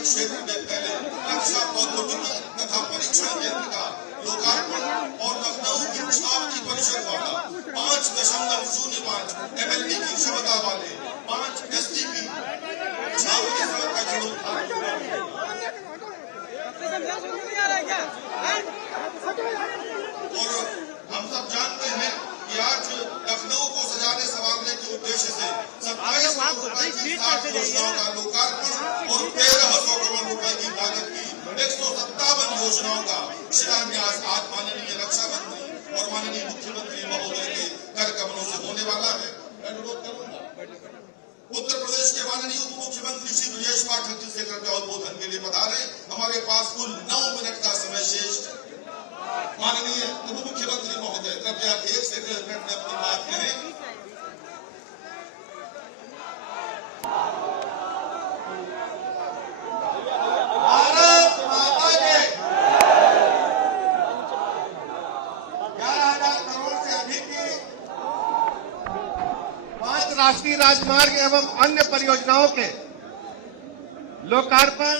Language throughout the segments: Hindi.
क्षेत्र में पहले रक्षा प्रौद्योगिकी तथा परीक्षण केंद्र का लोकार्पण और लखनऊ की छावनी परिसर वाला 5.05 MLD की क्षमता वाले 5 STP छावनी सड़क का जीर्णोद्धार। और हम सब जानते हैं कि आज लखनऊ को सजाने संवारने के उद्देश्य से 27 करोड़ रुपए की 7 योजनाओं का लोकार्पण और 1300 करोड़ रुपए की लागत की 157 योजनाओं का शिलान्यास आज माननीय रक्षा मंत्री और माननीय मुख्यमंत्री महोदय के कर कमलों से होने वाला है। मैं अनुरोध करूंगा उत्तर प्रदेश के माननीय उप मुख्यमंत्री श्री ब्रजेश पाठक जी से करके उद्बोधन के लिए पधारे। हमारे पास कुल 9 मिनट का समय शेष है। माननीय उप मुख्यमंत्री महोदय कृपया 1 से 1.5 मिनट में अपनी बात करें। भारत माता के 11,000 करोड़ से अधिक की 5 राष्ट्रीय राजमार्ग एवं अन्य परियोजनाओं के लोकार्पण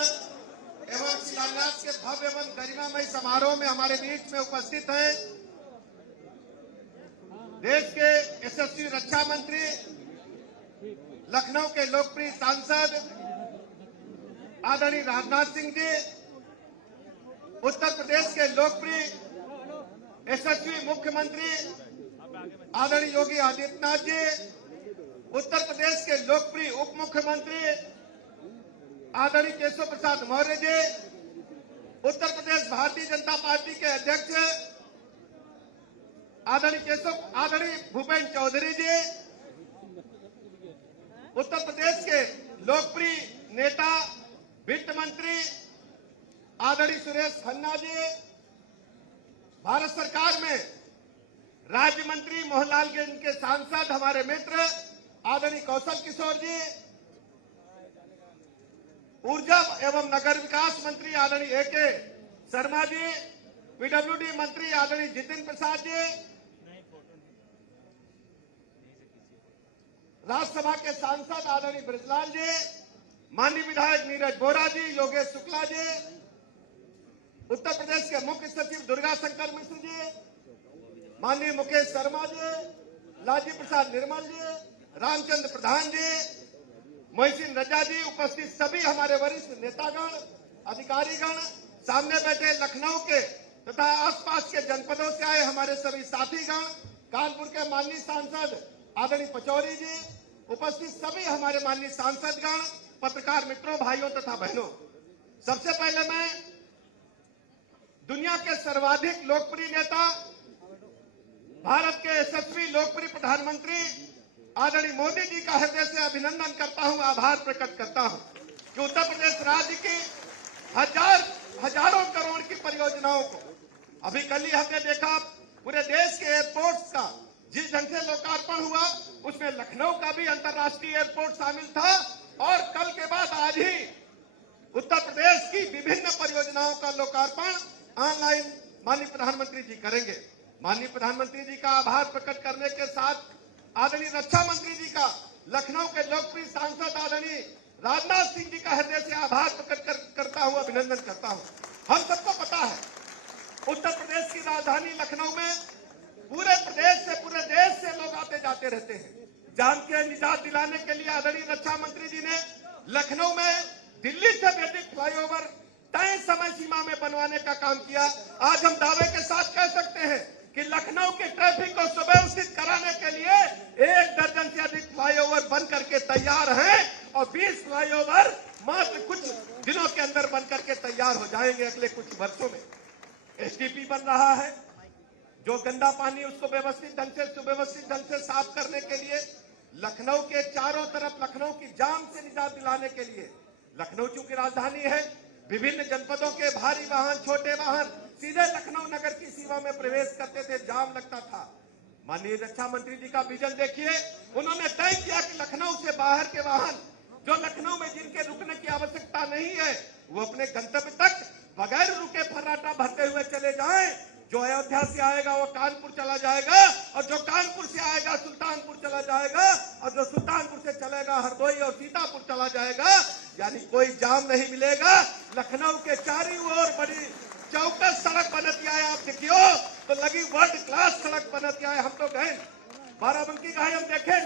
एवं शिलान्यास के भव्य एवं गरिमामय समारोह में हमारे बीच में उपस्थित हैं देश के यशस्वी रक्षा मंत्री, लखनऊ के लोकप्रिय सांसद आदरणीय राजनाथ सिंह जी, उत्तर प्रदेश के लोकप्रिय यशस्वी मुख्यमंत्री आदरणीय योगी आदित्यनाथ जी, उत्तर प्रदेश के लोकप्रिय उप मुख्यमंत्री आदरणीय केशव प्रसाद मौर्य जी, उत्तर प्रदेश भारतीय जनता पार्टी के अध्यक्ष आदरणीय भूपेन्द्र चौधरी जी, उत्तर प्रदेश के लोकप्रिय नेता वित्त मंत्री आदरणीय सुरेश खन्ना जी, भारत सरकार में राज्य मंत्री मोहनलालगंज के सांसद हमारे मित्र आदरणीय कौशल किशोर जी, ऊर्जा एवं नगर विकास मंत्री आदरणीय A.K. शर्मा जी, PWD मंत्री आदरणीय जितिन प्रसाद जी, राज्यसभा के सांसद आदरणीय ब्रजलाल जी, माननीय विधायक नीरज बोरा जी, योगेश शुक्ला जी, उत्तर प्रदेश के मुख्य सचिव दुर्गा शंकर मिश्र जी, माननीय मुकेश शर्मा जी, लालजी प्रसाद निर्मल जी, रामचंद्र प्रधान जी, मोहसिन रजा जी, उपस्थित सभी हमारे वरिष्ठ नेतागण, अधिकारीगण, सामने बैठे लखनऊ के तथा आसपास के जनपदों से आए हमारे सभी साथीगण, कानपुर के माननीय सांसद आदरणीय पचौरी जी, उपस्थित सभी हमारे माननीय सांसदगण, पत्रकार मित्रों, भाइयों तथा बहनों, सबसे पहले मैं दुनिया के सर्वाधिक लोकप्रिय नेता, भारत के यशस्वी लोकप्रिय प्रधानमंत्री आदरणीय मोदी जी का हृदय से अभिनंदन करता हूं, आभार प्रकट करता हूं कि उत्तर प्रदेश राज्य की हजारों करोड़ की परियोजनाओं को अभी कल ही हमने देखा पूरे देश के एयरपोर्ट्स का जिस ढंग से लोकार्पण हुआ उसमें लखनऊ का भी अंतर्राष्ट्रीय एयरपोर्ट शामिल था। और कल के बाद आज ही उत्तर प्रदेश की विभिन्न परियोजनाओं का लोकार्पण ऑनलाइन माननीय प्रधानमंत्री जी करेंगे। माननीय प्रधानमंत्री जी का आभार प्रकट करने के साथ आदरणीय रक्षा मंत्री जी का लखनऊ के लोकप्रिय सांसद आदरणीय राजनाथ सिंह जी का हृदय से आभार प्रकट करता हूं, अभिनंदन करता हूं। हम सबको पता है उत्तर प्रदेश की राजधानी लखनऊ में पूरे प्रदेश से पूरे देश से लोग आते जाते रहते हैं। जान के निजात दिलाने के लिए आदरणीय रक्षा मंत्री जी ने लखनऊ में दिल्ली से भी अधिक फ्लाईओवर तय समय सीमा में बनवाने का काम किया। आज हम दावे के साथ कह सकते हैं कि लखनऊ के ट्रैफिक को सुव्यवस्थित कराने के लिए 1 दर्जन से अधिक फ्लाईओवर बन करके तैयार हैं और 20 फ्लाईओवर मात्र कुछ दिनों के अंदर बन करके तैयार हो जाएंगे। अगले कुछ वर्षों में STP बन रहा है, जो गंदा पानी उसको व्यवस्थित ढंग से सुव्यवस्थित ढंग से साफ करने के लिए लखनऊ के चारों तरफ लखनऊ की जाम से निजात दिलाने के लिए, लखनऊ चूंकि राजधानी है, विभिन्न जनपदों के भारी वाहन, छोटे वाहन सीधे लखनऊ नगर की सीमा में प्रवेश करते थे, जाम लगता था। माननीय रक्षा मंत्री जी का विजन देखिए, उन्होंने तय किया कि लखनऊ से बाहर के वाहन जो लखनऊ में जिनके रुकने की आवश्यकता नहीं है वो अपने गंतव्य तक बगैर रुके फर्राटा भरते हुए चले जाएं। जो अयोध्या से आएगा वो कानपुर चला जाएगा और जो कानपुर से आएगा सुल्तानपुर चला जाएगा और जो सुल्तानपुर से चलेगा हरदोई और सीतापुर चला जाएगा। यानी कोई जाम नहीं मिलेगा। लखनऊ के चारों ओर बड़ी चौकस सड़क बनती है, आप देखियो तो लगी वर्ल्ड क्लास सड़क बनती है। हम तो गए बाराबंकी का हम देखें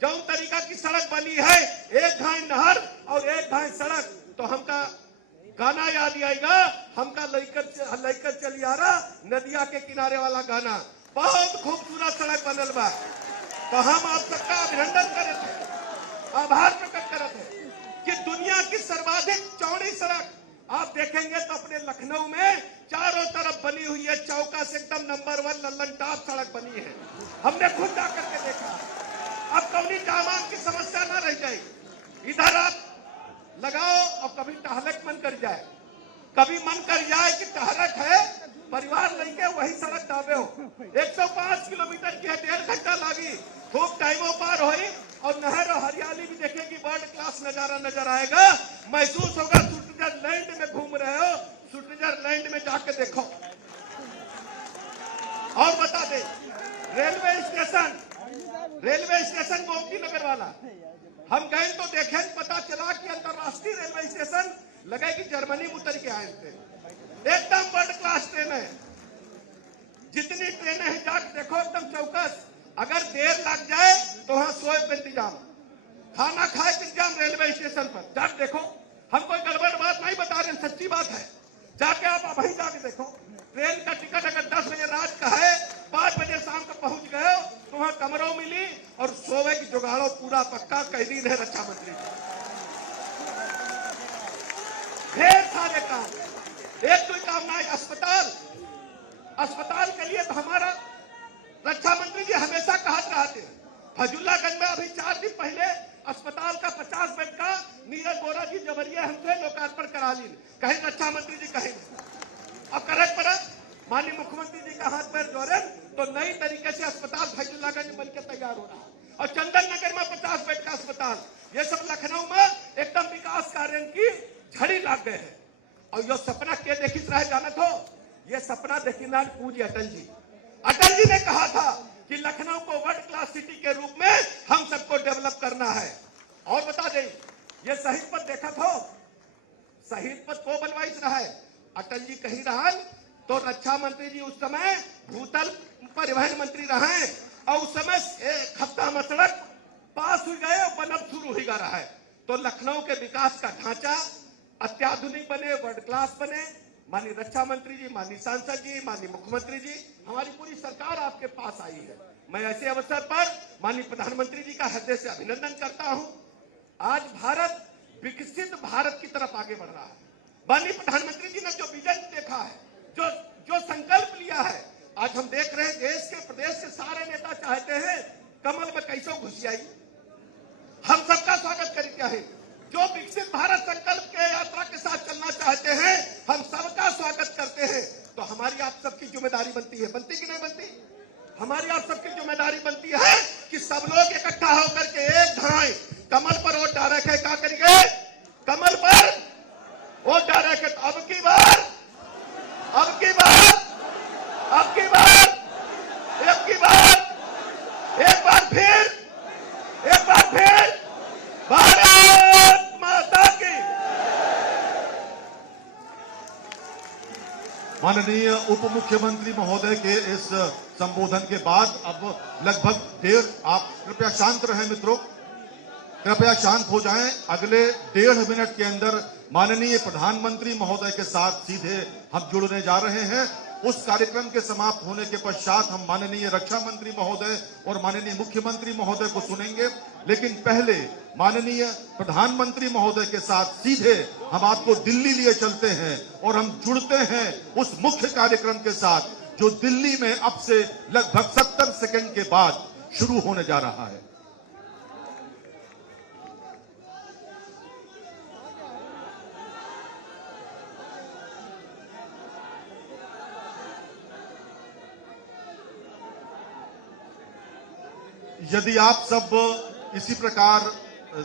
जो तरीका की सड़क बनी है, एक घाई नहर और एक घाई सड़क, तो हमका गाना याद आएगा, हमका लइकर चली आ रहा नदिया के किनारे वाला गाना। बहुत खूबसूरत सड़क बनल बा। तो हम आप सबका अभिनंदन करे थे, आभार प्रकट करे थे कि दुनिया की सर्वाधिक चौड़ी सड़क आप देखेंगे तो अपने लखनऊ में चारों तरफ बनी हुई है, चौका से एकदम नंबर 1 लल्लन टॉप सड़क बनी है। हमने खुद जाकर के देखा। अब कौनी जामान की समस्या ना रह जाएगी। इधर आप लगाओ और कभी टहलक मन कर जाए, कभी मन कर जाए कि टहलक है, परिवार लेके वही सड़क दावे हो। 105 किलोमीटर की है, 1.5 घंटा लगी, खूब टाइमों पार हुई और नहर और हरियाली भी देखेगी, वर्ल्ड क्लास नजारा नजर आएगा। महसूस होगा स्विट्जरलैंड में घूम रहे हो, स्विट्जरलैंड में जाके देखो। और बता दे रेलवे स्टेशन गोमती नगर वाला हम गए तो देखें, पता चला कि अंतरराष्ट्रीय रेलवे स्टेशन लगे कि जर्मनी में उतर के आए थे। एकदम वर्ल्ड क्लास ट्रेन है, जितनी ट्रेनें हैं जाकर देखो एकदम चौकस। अगर देर लग जाए तो वहां सोए का इंतजाम, खाना खाए का इंतजाम रेलवे स्टेशन पर, जाकर देखो। हम कोई गड़बड़ बात नहीं बता रहे, सच्ची बात है। जाके आप वहीं जाके देखो, ट्रेन का टिकट अगर 10 बजे रात का है, 5 बजे शाम को पहुंच गए तो वहां कमरों मिली और सोवे की जुगाड़ो पूरा पक्का। कह दिन है रक्षा मंत्री जी, ढेर सारे काम, एक कोई काम ना है। अस्पताल के लिए तो हमारा रक्षा मंत्री जी हमेशा कहते रहते हैं। फजुल्लागंज में अभी 4 दिन पहले अस्पताल का 50 बेड का नीरज बोरा जी जबरिया हमसे लोकार्पण करा ली, कहीं रक्षा मंत्री जी कहीं अब करक पड़ा। माननीय मुख्यमंत्री जी का हाथ पैर जोड़े तो नई तरीके से अस्पताल फजुल्लागंज में बनकर तैयार हो रहा है। और चंदन नगर में 50 बेड का अस्पताल, ये सब लखनऊ में एकदम विकास कार्य की झड़ी लग गए हैं। और यो सपना के देखी रहे जानत हो, ये सपना देखी ना पूजी अटल जी ने कहा था कि लखनऊ को वर्ल्ड क्लास सिटी के रूप में हम सबको डेवलप करना है। और बता दें, ये शहीद पथ देखा था, शहीद पथ को बनवाई रहा है, अटल जी कहीं रहा तो रक्षा मंत्री जी उस समय भूतल परिवहन मंत्री रहे और उस समय एक हफ्ता में सड़क पास हो गए और बनब शुरू हो रहा है। तो लखनऊ के विकास का ढांचा अत्याधुनिक बने, वर्ल्ड क्लास बने। माननीय रक्षा मंत्री जी, माननीय सांसद जी, माननीय मुख्यमंत्री जी, हमारी पूरी सरकार आपके पास आई है। मैं ऐसे अवसर पर माननीय प्रधानमंत्री जी का हृदय से अभिनंदन करता हूं। आज भारत विकसित भारत की तरफ आगे बढ़ रहा है। माननीय प्रधानमंत्री जी ने जो विजन देखा है, जो संकल्प लिया है, आज हम देख रहे हैं देश के प्रदेश के सारे नेता चाहते हैं कमल में कैसे घुसियाई। हम सबका स्वागत करते हैं। जो विकसित भारत संकल्प के यात्रा के साथ चलना चाहते हैं, हम सबका स्वागत करते हैं। तो हमारी आप सबकी जिम्मेदारी बनती है, बनती कि नहीं बनती? हमारी आप सबकी जिम्मेदारी बनती है कि सब लोग इकट्ठा होकर के एक धाए कमल पर वोट डाले के क्या करेंगे, कमल पर वोट डाले के। अब की बार एक बार फिर भारत माता की। माननीय उप मुख्यमंत्री महोदय के इस संबोधन के बाद अब लगभग देर, आप कृपया शांत रहें मित्रों, कृपया शांत हो जाएं। अगले 1.5 मिनट के अंदर माननीय प्रधानमंत्री महोदय के साथ सीधे हम जुड़ने जा रहे हैं। उस कार्यक्रम के समाप्त होने के पश्चात हम माननीय रक्षा मंत्री महोदय और माननीय मुख्यमंत्री महोदय को सुनेंगे। लेकिन पहले माननीय प्रधानमंत्री महोदय के साथ सीधे हम आपको दिल्ली लिए चलते हैं और हम जुड़ते हैं उस मुख्य कार्यक्रम के साथ जो दिल्ली में अब से लगभग 70 सेकंड के बाद शुरू होने जा रहा है। यदि आप सब इसी प्रकार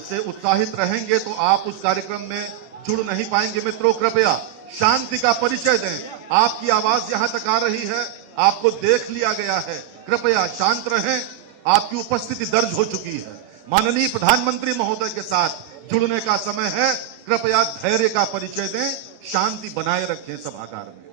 से उत्साहित रहेंगे तो आप उस कार्यक्रम में जुड़ नहीं पाएंगे। मित्रों, कृपया शांति का परिचय दें। आपकी आवाज यहां तक आ रही है, आपको देख लिया गया है, कृपया शांत रहें। आपकी उपस्थिति दर्ज हो चुकी है। माननीय प्रधानमंत्री महोदय के साथ जुड़ने का समय है। कृपया धैर्य का परिचय दें, शांति बनाए रखें सभागार में।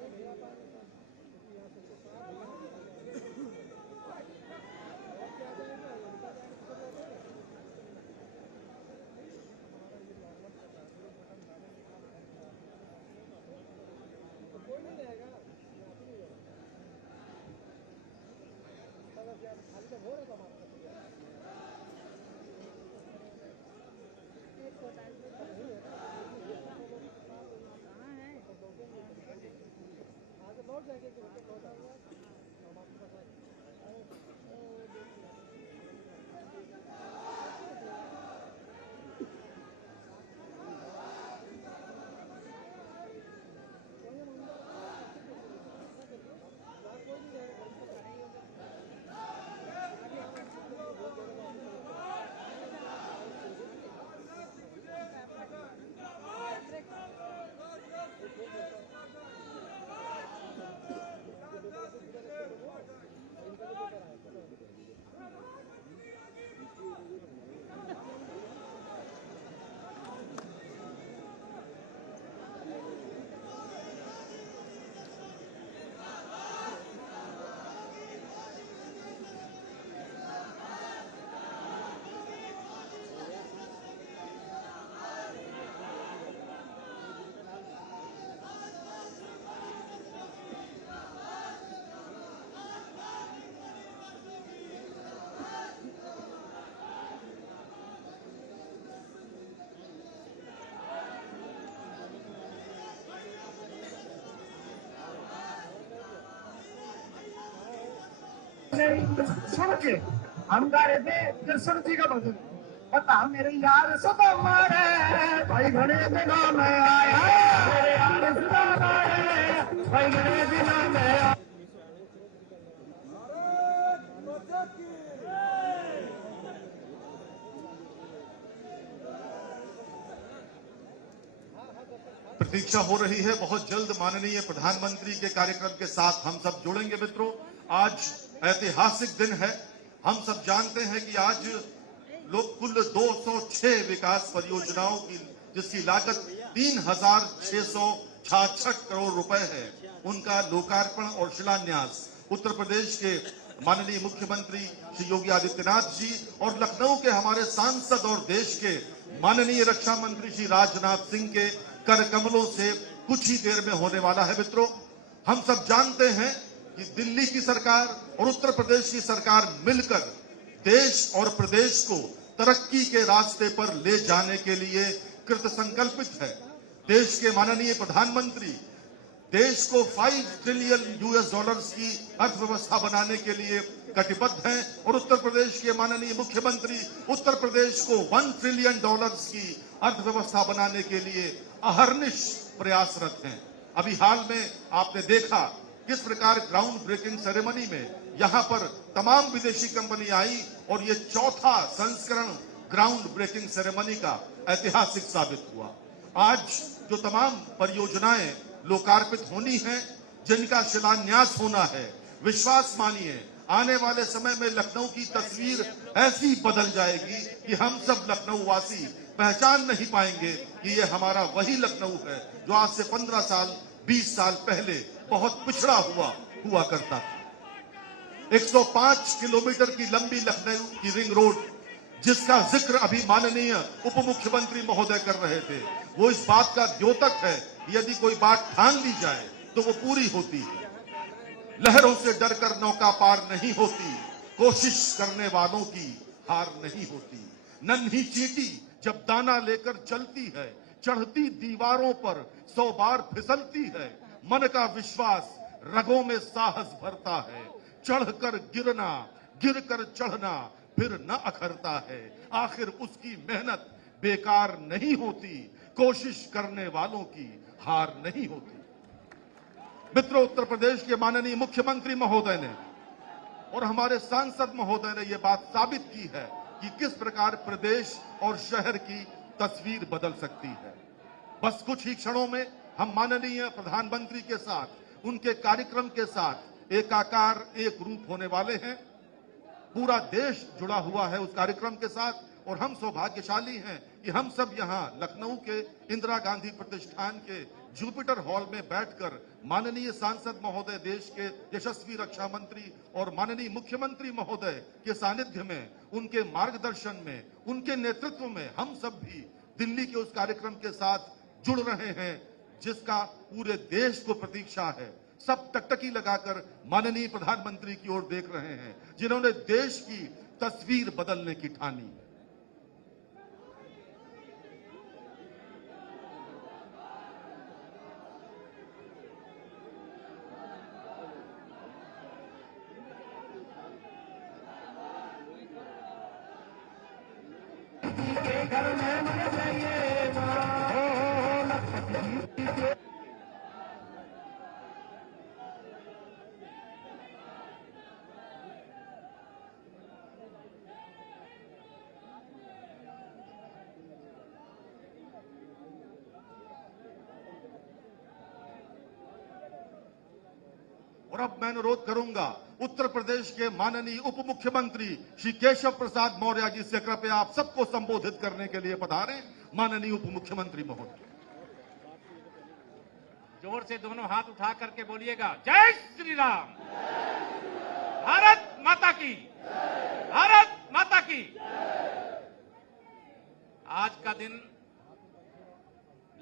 सुन के हम गा रहे थे कृष्ण जी का भजन। बता मेरे यार सदा मारे भाई घने दिनों में आया, मेरे यार सदा मारे भाई घने दिनों में आया। प्रतीक्षा हो रही है, बहुत जल्द माननीय प्रधानमंत्री के कार्यक्रम के साथ हम सब जुड़ेंगे। मित्रों, आज ऐतिहासिक दिन है। हम सब जानते हैं कि आज लोग कुल 206 विकास परियोजनाओं की, जिसकी लागत 3,666 करोड़ रुपए है, उनका लोकार्पण और शिलान्यास उत्तर प्रदेश के माननीय मुख्यमंत्री श्री योगी आदित्यनाथ जी और लखनऊ के हमारे सांसद और देश के माननीय रक्षा मंत्री श्री राजनाथ सिंह के कर कमलों से कुछ ही देर में होने वाला है। मित्रों, हम सब जानते हैं कि दिल्ली की सरकार और उत्तर प्रदेश की सरकार मिलकर देश और प्रदेश को तरक्की के रास्ते पर ले जाने के लिए कृत संकल्पित है। देश के माननीय प्रधानमंत्री देश को $5 ट्रिलियन की अर्थव्यवस्था बनाने के लिए कटिबद्ध हैं और उत्तर प्रदेश के माननीय मुख्यमंत्री उत्तर प्रदेश को $1 ट्रिलियन की अर्थव्यवस्था बनाने के लिए अहर्निश प्रयासरत हैं। अभी हाल में आपने देखा किस प्रकार ग्राउंड ब्रेकिंग सेरेमनी में यहां पर तमाम विदेशी कंपनी आई और ये चौथा संस्करण ग्राउंड ब्रेकिंग सेरेमनी का ऐतिहासिक साबित हुआ। आज जो तमाम परियोजनाएं लोकार्पित होनी हैं, जिनका शिलान्यास होना है, विश्वास मानिए आने वाले समय में लखनऊ की तस्वीर ऐसी बदल जाएगी कि हम सब लखनऊ वासी पहचान नहीं पाएंगे कि ये हमारा वही लखनऊ है जो आज से 15 साल 20 साल पहले बहुत पिछड़ा हुआ करता था। 105 किलोमीटर की लंबी लखनऊ की रिंग रोड, जिसका जिक्र अभी माननीय उप मुख्यमंत्री महोदय कर रहे थे, वो इस बात का द्योतक है, यदि कोई बात ठान ली जाए तो वो पूरी होती है। लहरों से डरकर नौका पार नहीं होती, कोशिश करने वालों की हार नहीं होती। नन्ही चींटी जब दाना लेकर चलती है, चढ़ती दीवारों पर 100 बार फिसलती है। मन का विश्वास रगों में साहस भरता है, चढ़कर गिरना, गिरकर चढ़ना फिर न अखरता है। आखिर उसकी मेहनत बेकार नहीं होती, कोशिश करने वालों की हार नहीं होती। मित्रों, उत्तर प्रदेश के माननीय मुख्यमंत्री महोदय ने और हमारे सांसद महोदय ने यह बात साबित की है कि किस प्रकार प्रदेश और शहर की तस्वीर बदल सकती है। बस कुछ ही क्षणों में हम माननीय प्रधानमंत्री के साथ, उनके कार्यक्रम के साथ एकाकार एक रूप होने वाले हैं। पूरा देश जुड़ा हुआ है उस कार्यक्रम के साथ और हम सौभाग्यशाली हैं कि हम सब यहाँ लखनऊ के इंदिरा गांधी प्रतिष्ठान के जुपिटर हॉल में बैठकर माननीय सांसद महोदय, देश के यशस्वी रक्षा मंत्री और माननीय मुख्यमंत्री महोदय के सानिध्य में, उनके मार्गदर्शन में, उनके नेतृत्व में हम सब भी दिल्ली के उस कार्यक्रम के साथ जुड़ रहे हैं जिसका पूरे देश को प्रतीक्षा है। सब टकटकी लगाकर माननीय प्रधानमंत्री की ओर देख रहे हैं, जिन्होंने देश की तस्वीर बदलने की ठानी। घर में मुझे चाहिए और अब मैं अनुरोध करूंगा उत्तर प्रदेश के माननीय उप मुख्यमंत्री श्री केशव प्रसाद मौर्य जी से कृपया आप सबको संबोधित करने के लिए पधारें। माननीय उप मुख्यमंत्री महोदय, जोर से दोनों हाथ उठा करके बोलिएगा, जय श्री राम, भारत माता की, भारत माता की। आज का दिन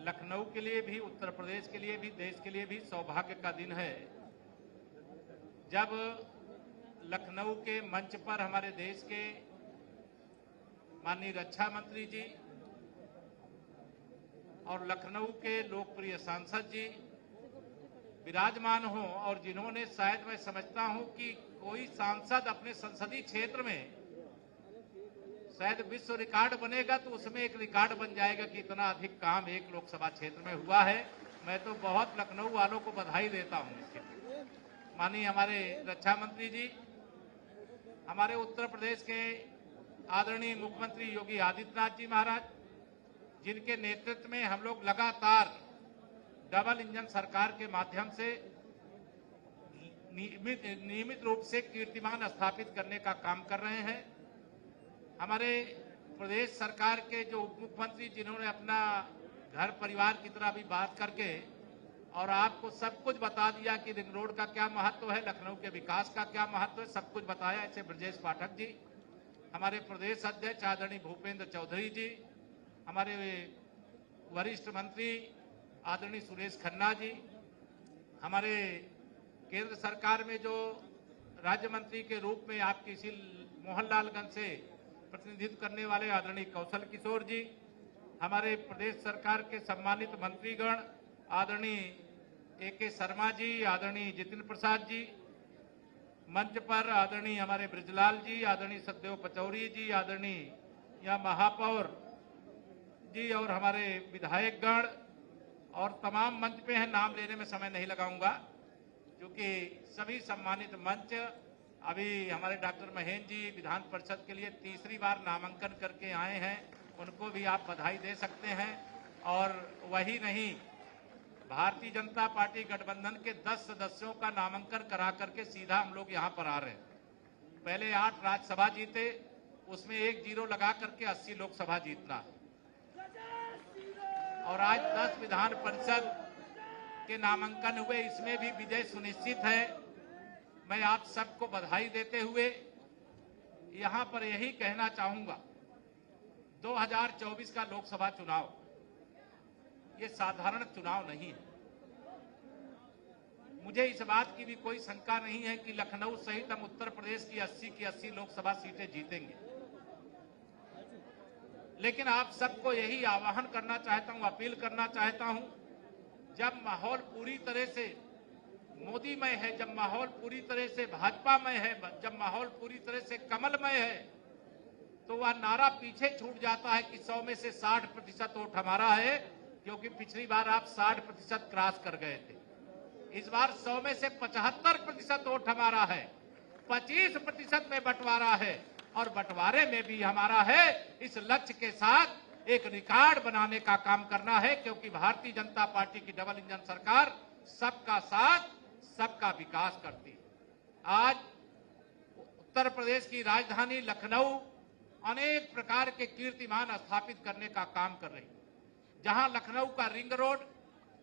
लखनऊ के लिए भी, उत्तर प्रदेश के लिए भी, देश के लिए भी सौभाग्य का दिन है, जब लखनऊ के मंच पर हमारे देश के माननीय रक्षा मंत्री जी और लखनऊ के लोकप्रिय सांसद जी विराजमान हों, और जिन्होंने, शायद मैं समझता हूं कि कोई सांसद अपने संसदीय क्षेत्र में शायद विश्व रिकॉर्ड बनेगा तो उसमें एक रिकॉर्ड बन जाएगा कि इतना अधिक काम एक लोकसभा क्षेत्र में हुआ है। मैं तो बहुत लखनऊ वालों को बधाई देता हूं इसके लिए। माननीय हमारे रक्षा मंत्री जी, हमारे उत्तर प्रदेश के आदरणीय मुख्यमंत्री योगी आदित्यनाथ जी महाराज, जिनके नेतृत्व में हम लोग लगातार डबल इंजन सरकार के माध्यम से नियमित रूप से कीर्तिमान स्थापित करने का काम कर रहे हैं। हमारे प्रदेश सरकार के जो उप मुख्यमंत्री, जिन्होंने अपना घर परिवार की तरह भी बात करके और आपको सब कुछ बता दिया कि रिंग रोड का क्या महत्व है, लखनऊ के विकास का क्या महत्व है, सब कुछ बताया। ऐसे ब्रजेश पाठक जी, हमारे प्रदेश अध्यक्ष आदरणीय भूपेंद्र चौधरी जी, हमारे वरिष्ठ मंत्री आदरणीय सुरेश खन्ना जी, हमारे केंद्र सरकार में जो राज्य मंत्री के रूप में आपकी इसी मोहनलालगंज से प्रतिनिधित्व करने वाले आदरणीय कौशल किशोर जी, हमारे प्रदेश सरकार के सम्मानित मंत्रीगण आदरणीय A.K. शर्मा जी, आदरणीय जितिन प्रसाद जी, मंच पर आदरणीय हमारे ब्रजलाल जी, आदरणीय सतदेव पचौरी जी, आदरणीय या महापौर जी और हमारे विधायकगण और तमाम मंच पे हैं। नाम लेने में समय नहीं लगाऊंगा क्योंकि सभी सम्मानित मंच, अभी हमारे डॉक्टर महेंद्र जी विधान परिषद के लिए तीसरी बार नामांकन करके आए हैं, उनको भी आप बधाई दे सकते हैं। और वही नहीं, भारतीय जनता पार्टी गठबंधन के 10 सदस्यों का नामांकन करा करके सीधा हम लोग यहां पर आ रहे हैं। पहले 8 राज्यसभा जीते, उसमें 1-0 लगा करके 80 लोकसभा जीतना, और आज 10 विधान परिषद के नामांकन हुए, इसमें भी विजय सुनिश्चित है। मैं आप सबको बधाई देते हुए यहां पर यही कहना चाहूंगा, 2024 का लोकसभा चुनाव ये साधारण चुनाव नहीं है। मुझे इस बात की भी कोई शंका नहीं है कि लखनऊ सहित हम उत्तर प्रदेश की 80 की 80 लोकसभा सीटें जीतेंगे, लेकिन आप सबको यही आह्वान करना चाहता हूं, अपील करना चाहता हूं, जब माहौल पूरी तरह से मोदीमय है, जब माहौल पूरी तरह से भाजपामय है, जब माहौल पूरी तरह से कमलमय है, तो वह नारा पीछे छूट जाता है कि 100 में से 60% वोट हमारा है, क्योंकि पिछली बार आप 60% क्रॉस कर गए थे। इस बार 100 में से 75% वोट हमारा है, 25% में बंटवारा है, और बंटवारे में भी हमारा है। इस लक्ष्य के साथ एक रिकॉर्ड बनाने का काम करना है, क्योंकि भारतीय जनता पार्टी की डबल इंजन सरकार सबका साथ सबका विकास करती है। आज उत्तर प्रदेश की राजधानी लखनऊ अनेक प्रकार के कीर्तिमान स्थापित करने का काम कर रही है। जहां लखनऊ का रिंग रोड,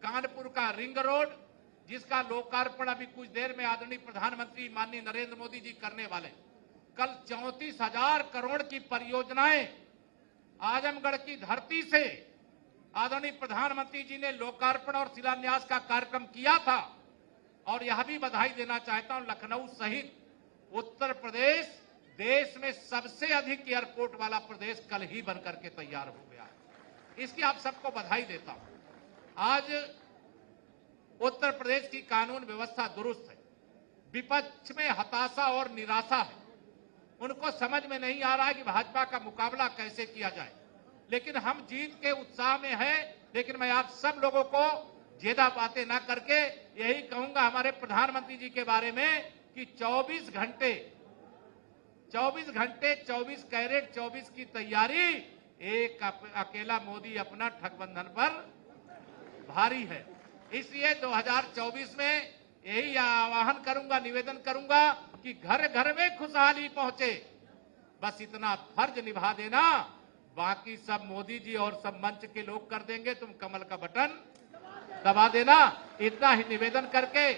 कानपुर का रिंग रोड, जिसका लोकार्पण अभी कुछ देर में आदरणीय प्रधानमंत्री माननीय नरेंद्र मोदी जी करने वाले, कल 34,000 करोड़ की परियोजनाएं आजमगढ़ की धरती से आदरणीय प्रधानमंत्री जी ने लोकार्पण और शिलान्यास का कार्यक्रम किया था। और यह भी बधाई देना चाहता हूं, लखनऊ सहित उत्तर प्रदेश देश में सबसे अधिक एयरपोर्ट वाला प्रदेश कल ही बनकर के तैयार हो गया है। इसकी आप सबको बधाई देता हूं। आज उत्तर प्रदेश की कानून व्यवस्था दुरुस्त है, विपक्ष में हताशा और निराशा है। उनको समझ में नहीं आ रहा है कि भाजपा का मुकाबला कैसे किया जाए, लेकिन हम जीत के उत्साह में हैं। लेकिन मैं आप सब लोगों को ज्यादा बातें ना करके यही कहूंगा हमारे प्रधानमंत्री जी के बारे में कि 24 घंटे 24 कैरेट 24 की तैयारी एक अकेला मोदी अपना ठगबंधन पर भारी है। इसलिए 2024 में यही आह्वान करूंगा, निवेदन करूंगा कि घर घर में खुशहाली पहुंचे। बस इतना फर्ज निभा देना, बाकी सब मोदी जी और सब मंच के लोग कर देंगे, तुम कमल का बटन दबा देना। इतना ही निवेदन करके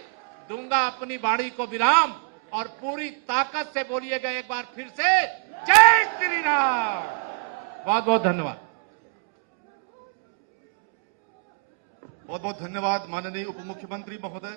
दूंगा अपनी वाणी को विराम और पूरी ताकत से बोलिएगा एक बार फिर से, जय श्री राम। बहुत बहुत धन्यवाद। बहुत बहुत धन्यवाद माननीय उप मुख्यमंत्री महोदय।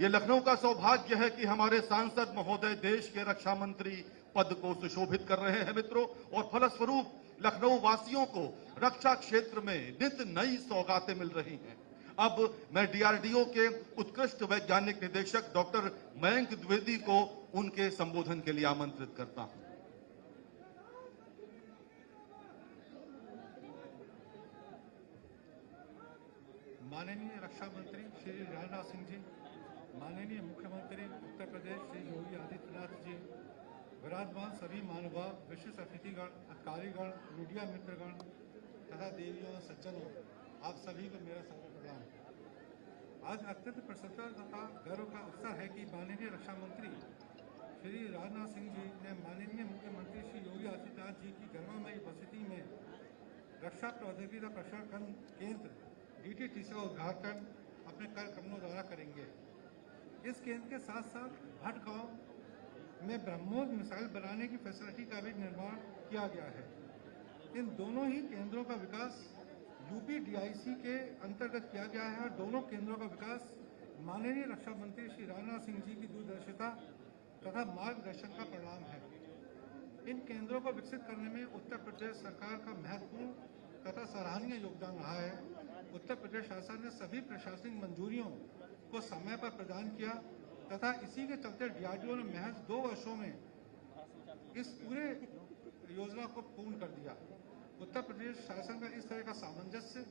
ये लखनऊ का सौभाग्य है कि हमारे सांसद महोदय देश के रक्षा मंत्री पद को सुशोभित कर रहे हैं मित्रों, और फलस्वरूप लखनऊ वासियों को रक्षा क्षेत्र में नित नई सौगातें मिल रही हैं। अब मैं डीआरडीओ के उत्कृष्ट वैज्ञानिक निदेशक डॉक्टर मयंक द्विवेदी को उनके संबोधन के लिए आमंत्रित करता हूं। माननीय रक्षा मंत्री श्री राजनाथ सिंह जी, माननीय मुख्यमंत्री उत्तर प्रदेश श्री योगी आदित्यनाथ जी, विराजमान सभी महानुभाव, विशिष्ट अतिथिगण, अधिकारीगण, मीडिया मित्रगण तथा देवियों सज्जनों, आप सभी को मेरा सादर प्रणाम। आज अत्यंत प्रसन्नता तथा गर्व का अवसर है कि माननीय रक्षा मंत्री श्री राजनाथ सिंह जी ने माननीय मुख्यमंत्री श्री योगी आदित्यनाथ जी की गरिमामयी उपस्थिति में रक्षा प्रौद्योगिकी का प्रशिक्षण केंद्र DTTC का उद्घाटन अपने कार्यक्रमों द्वारा करेंगे। इस केंद्र के साथ साथ भट गांव में ब्रह्मोस मिसाइल बनाने की फैसिलिटी का भी निर्माण किया गया है। इन दोनों ही केंद्रों का विकास UPDIC के अंतर्गत किया गया है और दोनों केंद्रों का विकास माननीय रक्षा मंत्री श्री राजनाथ सिंह जी की दूरदर्शिता तथा मार्गदर्शन का परिणाम है। इन केंद्रों को विकसित करने में उत्तर प्रदेश सरकार का महत्वपूर्ण तथा सराहनीय योगदान रहा है। उत्तर प्रदेश शासन ने सभी प्रशासनिक मंजूरियों को समय पर प्रदान किया तथा इसी के चलते DRDO ने महज 2 वर्षों में इस पूरे योजना को पूर्ण कर दिया। उत्तर प्रदेश शासन का इस तरह का सामंजस्य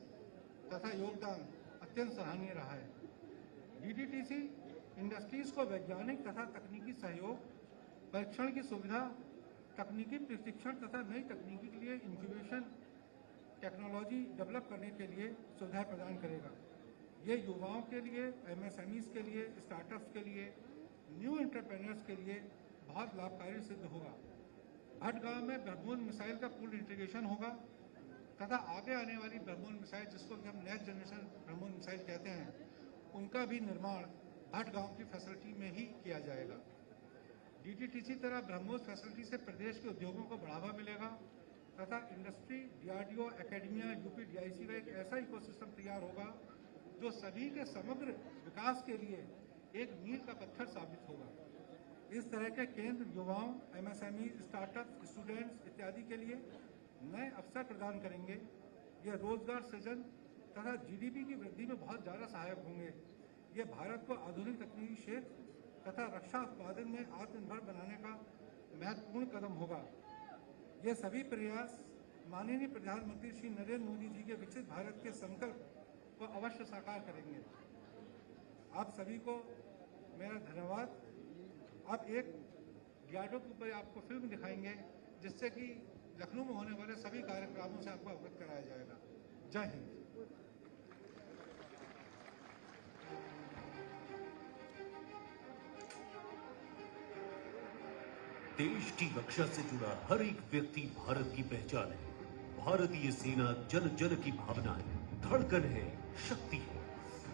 तथा योगदान अत्यंत सराहनीय रहा है। DTTC इंडस्ट्रीज को वैज्ञानिक तथा तकनीकी सहयोग, परीक्षण की सुविधा, तकनीकी प्रशिक्षण तथा नई तकनीकी के लिए इंक्यूबेशन टेक्नोलॉजी डेवलप करने के लिए सुविधाएं प्रदान करेगा। ये युवाओं के लिए, MSMEs के लिए, स्टार्टअप्स के लिए, न्यू एंटरप्रेन्योर्स के लिए बहुत लाभकारी सिद्ध होगा। भट गांव में ब्रह्मोस मिसाइल का पूर्ण इंटीग्रेशन होगा तथा आगे आने वाली ब्रह्मोस मिसाइल, जिसको कि हम नेक्स्ट जनरेशन ब्रह्मोस मिसाइल कहते हैं, उनका भी निर्माण भट गांव की फैसिलिटी में ही किया जाएगा। DTTC तरह ब्रह्मोस फैसिलिटी से प्रदेश के उद्योगों को बढ़ावा मिलेगा तथा इंडस्ट्री, DRDO, एकेडमिया, UPDIC का एक ऐसा इकोसिस्टम तैयार होगा जो सभी के समग्र विकास के लिए एक मील का पत्थर साबित होगा। इस तरह के केंद्र युवाओं, MSME, स्टार्टअप, स्टूडेंट्स इत्यादि के लिए नए अवसर प्रदान करेंगे। ये रोजगार सृजन तथा GDP की वृद्धि में बहुत ज़्यादा सहायक होंगे। ये भारत को आधुनिक तकनीकी क्षेत्र तथा रक्षा उत्पादन में आत्मनिर्भर बनाने का महत्वपूर्ण कदम होगा। ये सभी प्रयास माननीय प्रधानमंत्री श्री नरेंद्र मोदी जी के विकसित भारत के संकल्प को अवश्य साकार करेंगे। आप सभी को मेरा धन्यवाद। अब एक DRDO के ऊपर आपको फिल्म दिखाएंगे जिससे कि लखनऊ में होने वाले सभी कार्यक्रमों से आपको अवगत कराया जाएगा। जय हिंद। देश की रक्षा से जुड़ा हर एक व्यक्ति भारत की पहचान है। भारतीय सेना जन जन की भावना है, धड़कन है, शक्ति है।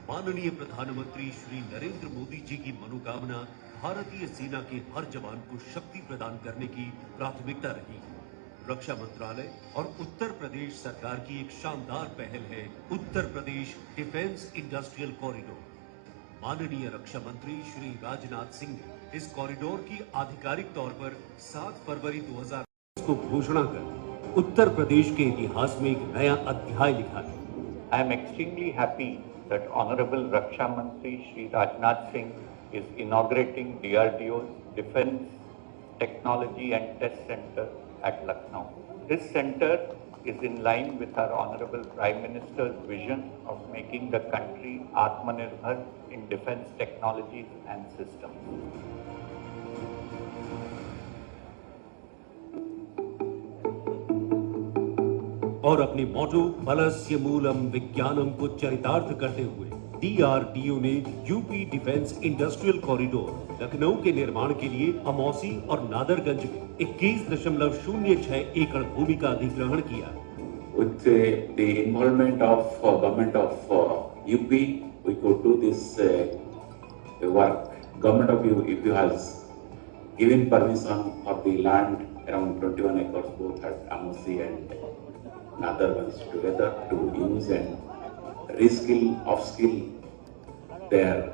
माननीय प्रधानमंत्री श्री नरेंद्र मोदी जी की मनोकामना भारतीय सेना के हर जवान को शक्ति प्रदान करने की प्राथमिकता रही है। रक्षा मंत्रालय और उत्तर प्रदेश सरकार की एक शानदार पहल है Uttar Pradesh defence industrial corridor. माननीय रक्षा मंत्री श्री राजनाथ सिंह ने इस कॉरिडोर की आधिकारिक तौर पर 7 फरवरी 2020 को घोषणा कर उत्तर प्रदेश के इतिहास में एक नया अध्याय लिखा है। I am extremely happy that Honorable Raksha Mantri Shri Rajnath Singh is inaugurating DRDO's Defence Technology and Test Center at Lucknow. This center is in line with our Honorable Prime Minister's vision of making the country Atmanirbhar in defence technologies and systems. और अपने मोटो बलस्य मूलम विज्ञानम को चरितार्थ करते हुए DRDO ने UP defence industrial corridor Lucknow के निर्माण के लिए अमौसी और नादरगंज में 21.06 एकड़ भूमि का अधिग्रहण किया। With the involvement of government of UP, we could do this work. Government of UP has given permission for the land around 21 acres both at Amosi and Nadarganj together to use and reskill, upskill their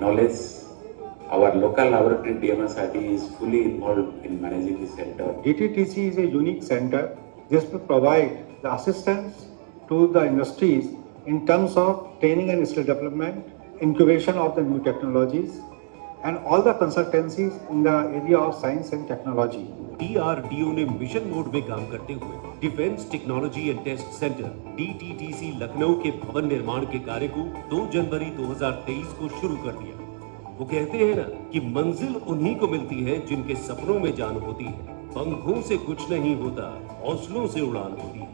knowledge. Our local laboratory DMSIT is fully involved in managing the center. DTTC is a unique center. This will provide the assistance to the industries in terms of training and skill development, incubation of the new technologies, and all the consultancies in the area of science and technology. DRDO ने मिशन मोड में काम करते हुए defence technology and test centre DTTC Lucknow के भवन निर्माण के कार्य को 2 जनवरी 2023 को शुरू कर दिया। वो कहते हैं ना कि मंजिल उन्हीं को मिलती है जिनके सपनों में जान होती है। पंखों से कुछ नहीं होता, हौसलों से उड़ान होती है।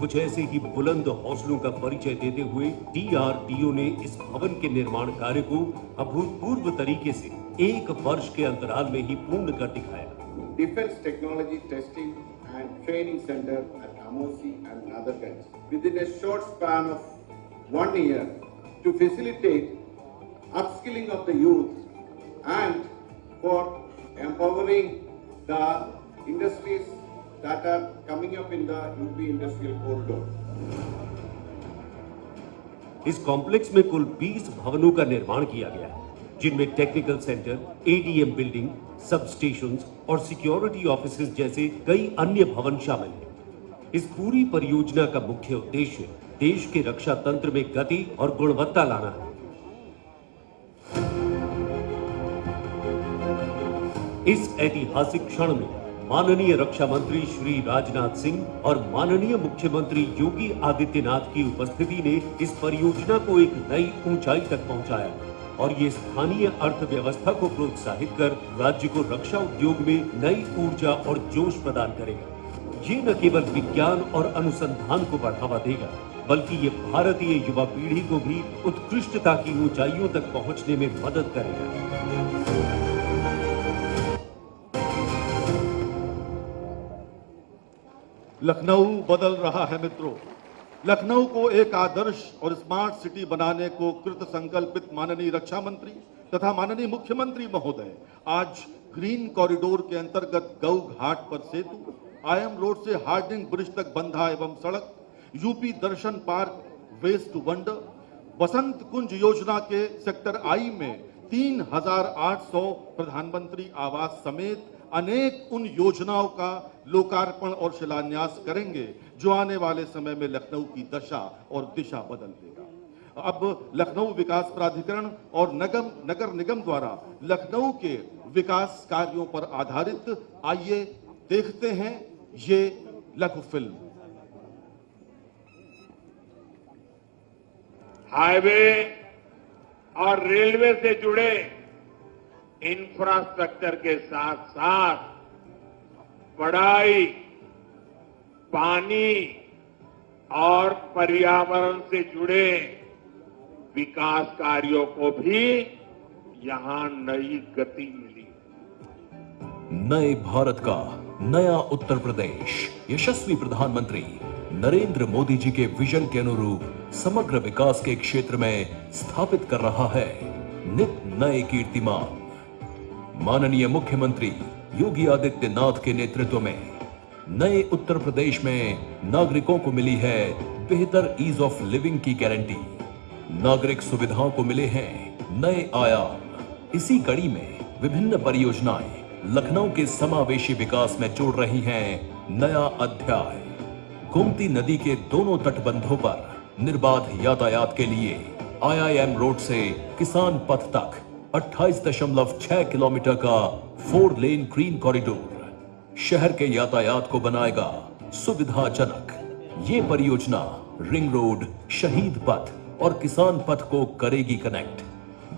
कुछ ऐसे ही बुलंद हौसलों का परिचय देते हुए DRDO ने इस भवन के निर्माण कार्य को अभूतपूर्व तरीके से 1 वर्ष के अंतराल में ही पूर्ण कर दिखाया। Defense Technology Testing and Training Center at Amosi and Nadarganj within a short span of 1 year to facilitate upskilling of the youth and for empowering the industries that are coming up in the UP Industrial Corridor. इस कॉम्प्लेक्स में कुल 20 भवनों का निर्माण किया गया है, जिनमें टेक्निकल सेंटर, ADM बिल्डिंग, सब स्टेशंस और सिक्योरिटी ऑफिसेज जैसे कई अन्य भवन शामिल हैं। इस पूरी परियोजना का मुख्य उद्देश्य देश के रक्षा तंत्र में गति और गुणवत्ता लाना है। इस ऐतिहासिक क्षण में माननीय रक्षा मंत्री श्री राजनाथ सिंह और माननीय मुख्यमंत्री योगी आदित्यनाथ की उपस्थिति ने इस परियोजना को एक नई ऊंचाई तक पहुंचाया और ये स्थानीय अर्थव्यवस्था को प्रोत्साहित कर राज्य को रक्षा उद्योग में नई ऊर्जा और जोश प्रदान करेगा। ये न केवल विज्ञान और अनुसंधान को बढ़ावा देगा, बल्कि ये भारतीय युवा पीढ़ी को भी उत्कृष्टता की ऊंचाइयों तक पहुंचने में मदद करेगा। लखनऊ बदल रहा है मित्रों। लखनऊ को एक आदर्श और स्मार्ट सिटी बनाने को कृत संकल्पित माननीय रक्षा मंत्री तथा माननीय मुख्यमंत्री महोदय आज ग्रीन कॉरिडोर के अंतर्गत गौ घाट पर सेतु, IM रोड से हार्डिंग ब्रिज तक बंधा एवं सड़क, यूपी दर्शन पार्क, वेस्ट वंडर, बसंत कुंज योजना के सेक्टर I में 3,800 प्रधानमंत्री आवास समेत अनेक उन योजनाओं का लोकार्पण और शिलान्यास करेंगे जो आने वाले समय में लखनऊ की दशा और दिशा बदल देगा। अब लखनऊ विकास प्राधिकरण और नगर निगम द्वारा लखनऊ के विकास कार्यों पर आधारित आइए देखते हैं ये लघु फिल्म। हाईवे और रेलवे से जुड़े इंफ्रास्ट्रक्चर के साथ साथ पढ़ाई, पानी और पर्यावरण से जुड़े विकास कार्यों को भी यहां नई गति मिली। नए भारत का नया उत्तर प्रदेश यशस्वी प्रधानमंत्री नरेंद्र मोदी जी के विजन के अनुरूप समग्र विकास के क्षेत्र में स्थापित कर रहा है नित नए कीर्तिमान। माननीय मुख्यमंत्री योगी आदित्यनाथ के नेतृत्व में नए उत्तर प्रदेश में नागरिकों को मिली है बेहतर ईज ऑफ लिविंग की गारंटी। नागरिक सुविधाओं को मिले हैं नए आयाम। इसी कड़ी में विभिन्न परियोजनाएं लखनऊ के समावेशी विकास में जोड़ रही हैं नया अध्याय। गोमती नदी के दोनों तटबंधों पर निर्बाध यातायात के लिए IIM रोड से किसान पथ तक 28.6 किलोमीटर का 4 लेन ग्रीन कॉरिडोर शहर के यातायात को बनाएगा सुविधाजनक। ये परियोजना रिंग रोड, शहीद पथ और किसान पथ को करेगी कनेक्ट।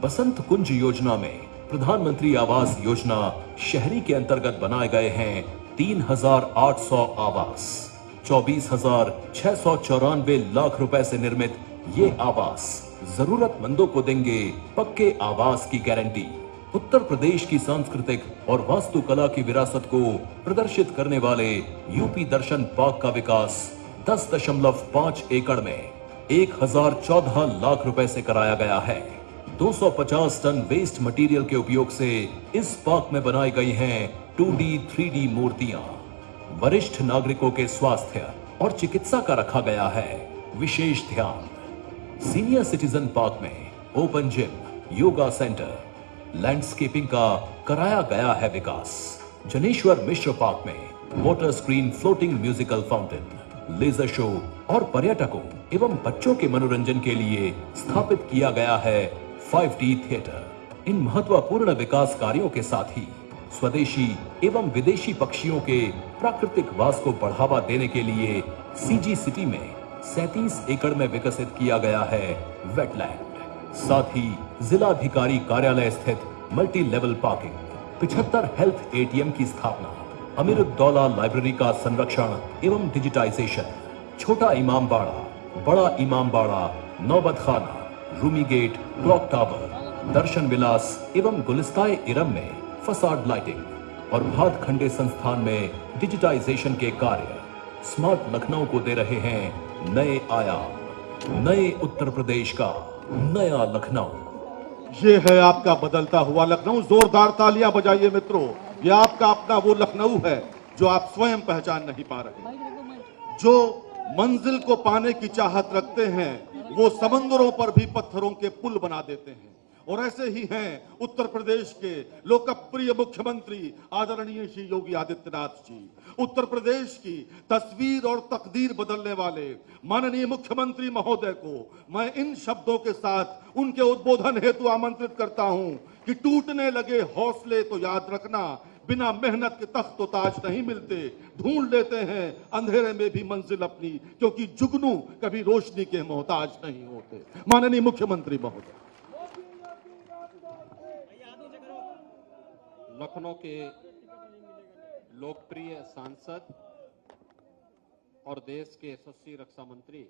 बसंत कुंज योजना में प्रधानमंत्री आवास योजना शहरी के अंतर्गत बनाए गए हैं 3,800 आवास। 24,694 लाख रुपए से निर्मित ये आवास जरूरतमंदों को देंगे पक्के आवास की गारंटी। उत्तर प्रदेश की सांस्कृतिक और वास्तुकला की विरासत को प्रदर्शित करने वाले यूपी दर्शन पार्क का विकास 10.5 एकड़ में 1,014 लाख रुपए से कराया गया है। 250 टन वेस्ट मटेरियल के उपयोग से इस पार्क में बनाई गई हैं 2D, 3D मूर्तियां। वरिष्ठ नागरिकों के स्वास्थ्य और चिकित्सा का रखा गया है विशेष ध्यान। सीनियर सिटीजन पार्क में open gym, yoga centre, landscaping का कराया गया है विकास। जनेश्वर मिश्र पार्क में water screen, floating musical fountain, laser show और पर्यटकों एवं बच्चों के मनोरंजन के लिए स्थापित किया गया है 5D थिएटर। इन महत्वपूर्ण विकास कार्यों के साथ ही स्वदेशी एवं विदेशी पक्षियों के प्राकृतिक वास को बढ़ावा देने के लिए CG सिटी में 37 एकड़ में विकसित किया गया है वेटलैंड। साथ ही जिलाधिकारी कार्यालय स्थित multi level parking, 75 health ATM की स्थापना, अमीरुद्दौला लाइब्रेरी का संरक्षण एवं डिजिटाइजेशन, छोटा इमामबाड़ा, बड़ा इमामबाड़ा, नौबत खाना, रूमी गेट, क्लॉक टावर, दर्शन विलास एवं गुलिस्ताए इरम में फसाड लाइटिंग और भातखंडे संस्थान में डिजिटाइजेशन के कार्य स्मार्ट लखनऊ को दे रहे हैं नए आयाम। नए उत्तर प्रदेश का नया लखनऊ। ये है आपका बदलता हुआ लखनऊ। जोरदार तालियां बजाइए मित्रों। ये आपका अपना वो लखनऊ है जो आप स्वयं पहचान नहीं पा रहे। जो मंजिल को पाने की चाहत रखते हैं वो समंदरों पर भी पत्थरों के पुल बना देते हैं। और ऐसे ही हैं उत्तर प्रदेश के लोकप्रिय मुख्यमंत्री आदरणीय श्री योगी आदित्यनाथ जी। उत्तर प्रदेश की तस्वीर और तकदीर बदलने वाले माननीय मुख्यमंत्री महोदय को मैं इन शब्दों के साथ उनके उद्बोधन हेतु आमंत्रित करता हूं कि टूटने लगे हौसले तो याद रखना, बिना मेहनत के तख्त तो ताज नहीं मिलते। ढूंढ लेते हैं अंधेरे में भी मंजिल अपनी, क्योंकि जुगनू कभी रोशनी के मोहताज नहीं होते। माननीय मुख्यमंत्री महोदय। लखनऊ के लोकप्रिय सांसद और देश के यशस्वी रक्षा मंत्री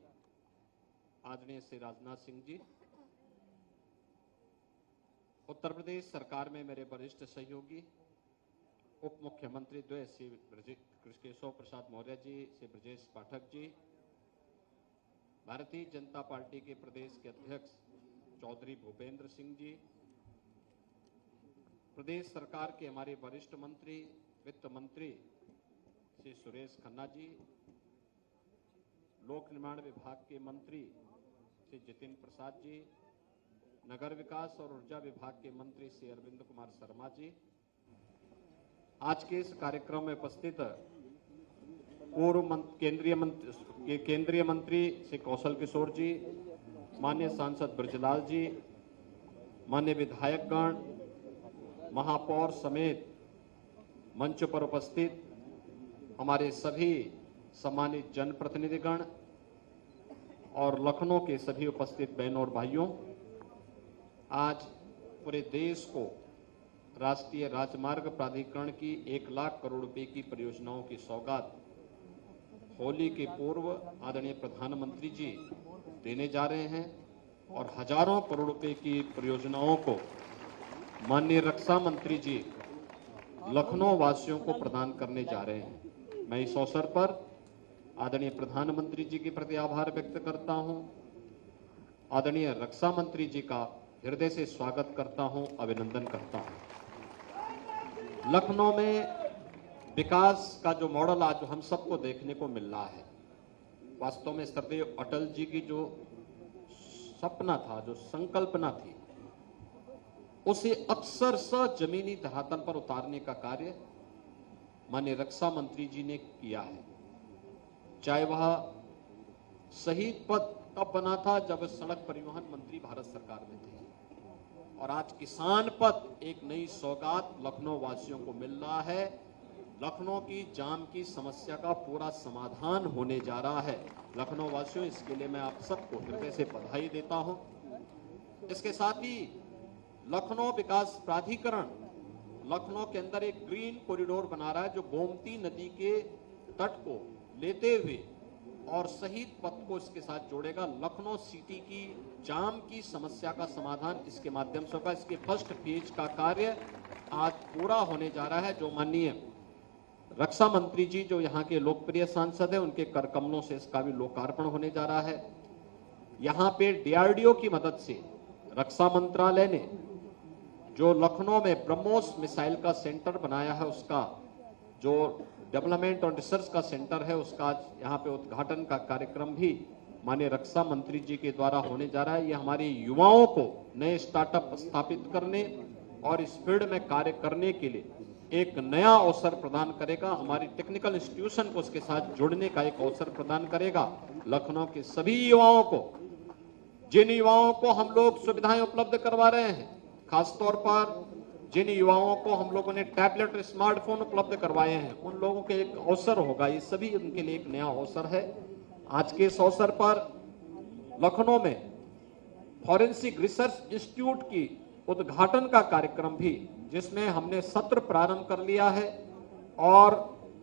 आदरणीय श्री राजनाथ सिंह जी, उत्तर प्रदेश सरकार में मेरे वरिष्ठ सहयोगी उप मुख्यमंत्री द्वय श्री केशव प्रसाद मौर्य जी, श्री ब्रजेश पाठक जी, भारतीय जनता पार्टी के प्रदेश के अध्यक्ष चौधरी भूपेंद्र सिंह जी, प्रदेश सरकार के हमारे वरिष्ठ मंत्री वित्त मंत्री श्री सुरेश खन्ना जी, लोक निर्माण विभाग के मंत्री श्री जितिन प्रसाद जी, नगर विकास और ऊर्जा विभाग के मंत्री श्री अरविंद कुमार शर्मा जी, आज के इस कार्यक्रम में उपस्थित पूर्व केंद्रीय मंत्री श्री कौशल किशोर जी, माननीय सांसद ब्रजलाल जी, माननीय विधायकगण, महापौर समेत मंच पर उपस्थित हमारे सभी सम्मानित जनप्रतिनिधिगण और लखनऊ के सभी उपस्थित बहनों और भाइयों, आज पूरे देश को राष्ट्रीय राजमार्ग प्राधिकरण की 1 लाख करोड़ रुपए की परियोजनाओं की सौगात होली के पूर्व आदरणीय प्रधानमंत्री जी देने जा रहे हैं और हजारों करोड़ रुपए की परियोजनाओं को माननीय रक्षा मंत्री जी लखनऊ वासियों को प्रदान करने जा रहे हैं। मैं इस अवसर पर आदरणीय प्रधानमंत्री जी के प्रति आभार व्यक्त करता हूं, आदरणीय रक्षा मंत्री जी का हृदय से स्वागत करता हूं, अभिनंदन करता हूं। लखनऊ में विकास का जो मॉडल आज हम सबको देखने को मिल रहा है, वास्तव में सरदेव अटल जी की जो सपना था, जो संकल्पना थी, उसे अक्षरशः जमीनी धरातल पर उतारने का कार्य माननीय रक्षा मंत्री जी ने किया है। चाहे वह शहीद पथ तब बना था जब सड़क परिवहन मंत्री भारत सरकार में थे, और आज किसान पथ एक नई सौगात लखनऊ वासियों को मिल रहा है। लखनऊ की जाम की समस्या का पूरा समाधान होने जा रहा है। लखनऊ वासियों, इसके लिए मैं आप सबको हृदय से बधाई देता हूं। इसके साथ ही लखनऊ विकास प्राधिकरण लखनऊ के अंदर एक ग्रीन कॉरिडोर बना रहा है, जो गोमती नदी के तट को लेते हुए और शहीद पथ को इसके साथ जोड़ेगा। लखनऊ सिटी की जाम की समस्या का समाधान इसके माध्यम से होगा। इसके फर्स्ट फेज का कार्य आज पूरा होने जा रहा है, जो माननीय रक्षा मंत्री जी, जो यहाँ के लोकप्रिय सांसद हैं, उनके कर कमलों से इसका भी लोकार्पण होने जा रहा है। यहाँ पे डीआरडीओ की मदद से रक्षा मंत्रालय ने जो लखनऊ में ब्रह्मोस मिसाइल का सेंटर बनाया है, उसका जो डेवलपमेंट और रिसर्च का सेंटर है, उसका आज यहाँ पे उद्घाटन का कार्यक्रम भी माननीय रक्षा मंत्री जी के द्वारा होने जा रहा है। ये हमारे युवाओं को नए स्टार्टअप स्थापित करने और इस फील्ड में कार्य करने के लिए एक नया अवसर प्रदान करेगा। हमारी टेक्निकल इंस्टीट्यूशन को उसके साथ जोड़ने का एक अवसर प्रदान करेगा। लखनऊ के सभी युवाओं को, जिन युवाओं को हम लोग सुविधाएं उपलब्ध करवा रहे हैं, खासतौर पर जिन युवाओं को हम लोगों ने टैबलेट, स्मार्टफोन उपलब्ध करवाए हैं, उन लोगों के एक अवसर होगा। ये सभी उनके लिए एक नया अवसर है। आज के इस अवसर पर लखनऊ में फॉरेंसिक रिसर्च इंस्टीट्यूट की उद्घाटन का कार्यक्रम भी, जिसमें हमने सत्र प्रारंभ कर लिया है, और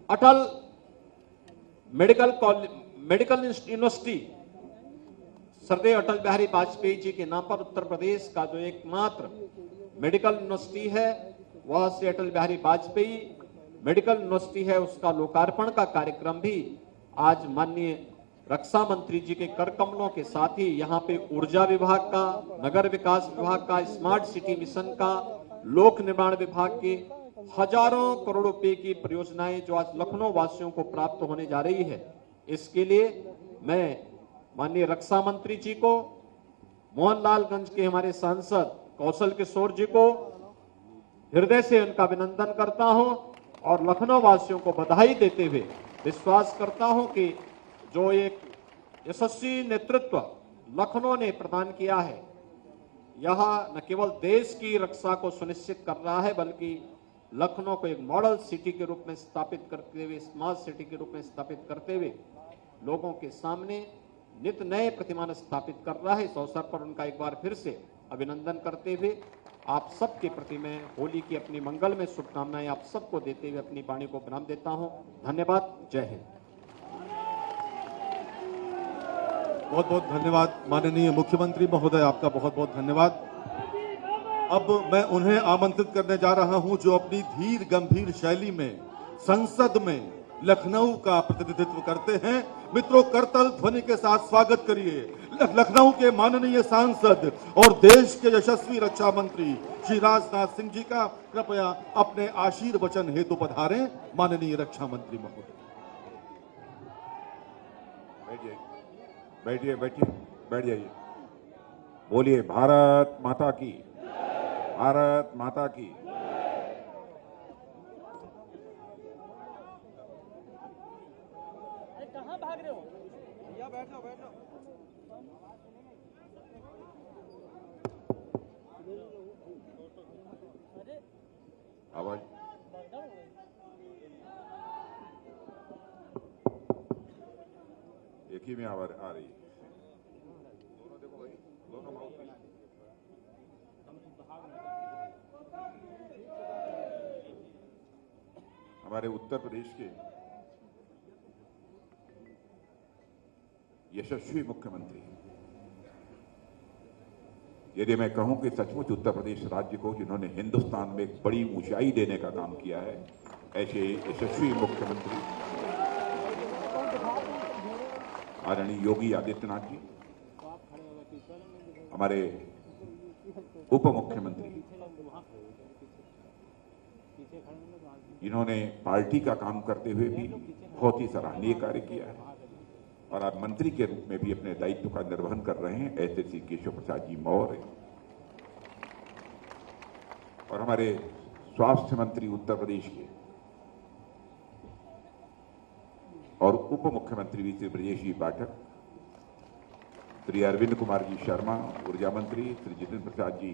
अटल मेडिकल यूनिवर्सिटी सरदेव अटल बिहारी वाजपेयी जी के नाम पर उत्तर प्रदेश का जो एकमात्र मेडिकल यूनिवर्सिटी है, वह श्री अटल बिहारी वाजपेयी मेडिकल यूनिवर्सिटी है, उसका लोकार्पण का कार्यक्रम भी आज माननीय रक्षा मंत्री जी के कर कमलों के साथ ही यहाँ पे ऊर्जा विभाग का, नगर विकास विभाग का, स्मार्ट सिटी मिशन का, लोक निर्माण विभाग के हजारों करोड़ रुपए की परियोजनाएं जो आज लखनऊ वासियों को प्राप्त होने जा रही है, इसके लिए मैं माननीय रक्षा मंत्री जी को, मोहनलालगंज के हमारे सांसद कौशल किशोर जी को हृदय से उनका अभिनंदन करता हूं, और लखनऊ वासियों को बधाई देते हुए विश्वास करता हूं कि जो एक यशस्वी नेतृत्व लखनऊ ने प्रदान किया है, यह न केवल देश की रक्षा को सुनिश्चित कर रहा है, बल्कि लखनऊ को एक मॉडल सिटी के रूप में स्थापित करते हुए, स्मार्ट सिटी के रूप में स्थापित करते हुए लोगों के सामने नित नए प्रतिमान स्थापित कर रहा है। इस अवसर पर उनका एक बार फिर से अभिनंदन करते हुए आप सबके प्रति मैं होली की अपनी मंगल में शुभकामनाएं आप सबको देते हुए अपनी वाणी को विराम देता हूं। धन्यवाद। जय हिंद। बहुत बहुत धन्यवाद माननीय मुख्यमंत्री महोदय, आपका बहुत बहुत धन्यवाद। अब मैं उन्हें आमंत्रित करने जा रहा हूं जो अपनी धीर गंभीर शैली में संसद में लखनऊ का प्रतिनिधित्व करते हैं। मित्रों, करतल ध्वनि के साथ स्वागत करिए लखनऊ के माननीय सांसद और देश के यशस्वी रक्षा मंत्री श्री राजनाथ सिंह जी का। कृपया अपने आशीर्वचन हेतु पधारें माननीय रक्षा मंत्री महोदय। बैठिए बैठिए बैठ जाइए। बोलिए भारत माता की, भारत माता की। कहाँ भाग रहे हो? यहाँ बैठ जाओ, बैठ जाओ। आवाज एक ही में आवाज आ रही है। दोनों देखो भाई, दोनों माउथ में। हमारे उत्तर प्रदेश के यशस्वी मुख्यमंत्री, यदि मैं कहूं कि सचमुच उत्तर प्रदेश राज्य को जिन्होंने हिंदुस्तान में एक बड़ी ऊंचाई देने का काम किया है, ऐसे यशस्वी मुख्यमंत्री आदरणीय योगी आदित्यनाथ जी, हमारे उप मुख्यमंत्री, जिन्होंने पार्टी का काम करते हुए भी बहुत ही सराहनीय कार्य किया है और आज मंत्री के रूप में भी अपने दायित्व का निर्वहन कर रहे हैं, ऐसे श्री केशव प्रसाद जी मौर्य, और हमारे स्वास्थ्य मंत्री उत्तर प्रदेश के और उप मुख्यमंत्री भी श्री ब्रजेश जी पाठक, श्री अरविंद कुमार जी शर्मा ऊर्जा मंत्री, श्री जितेंद्र प्रसाद जी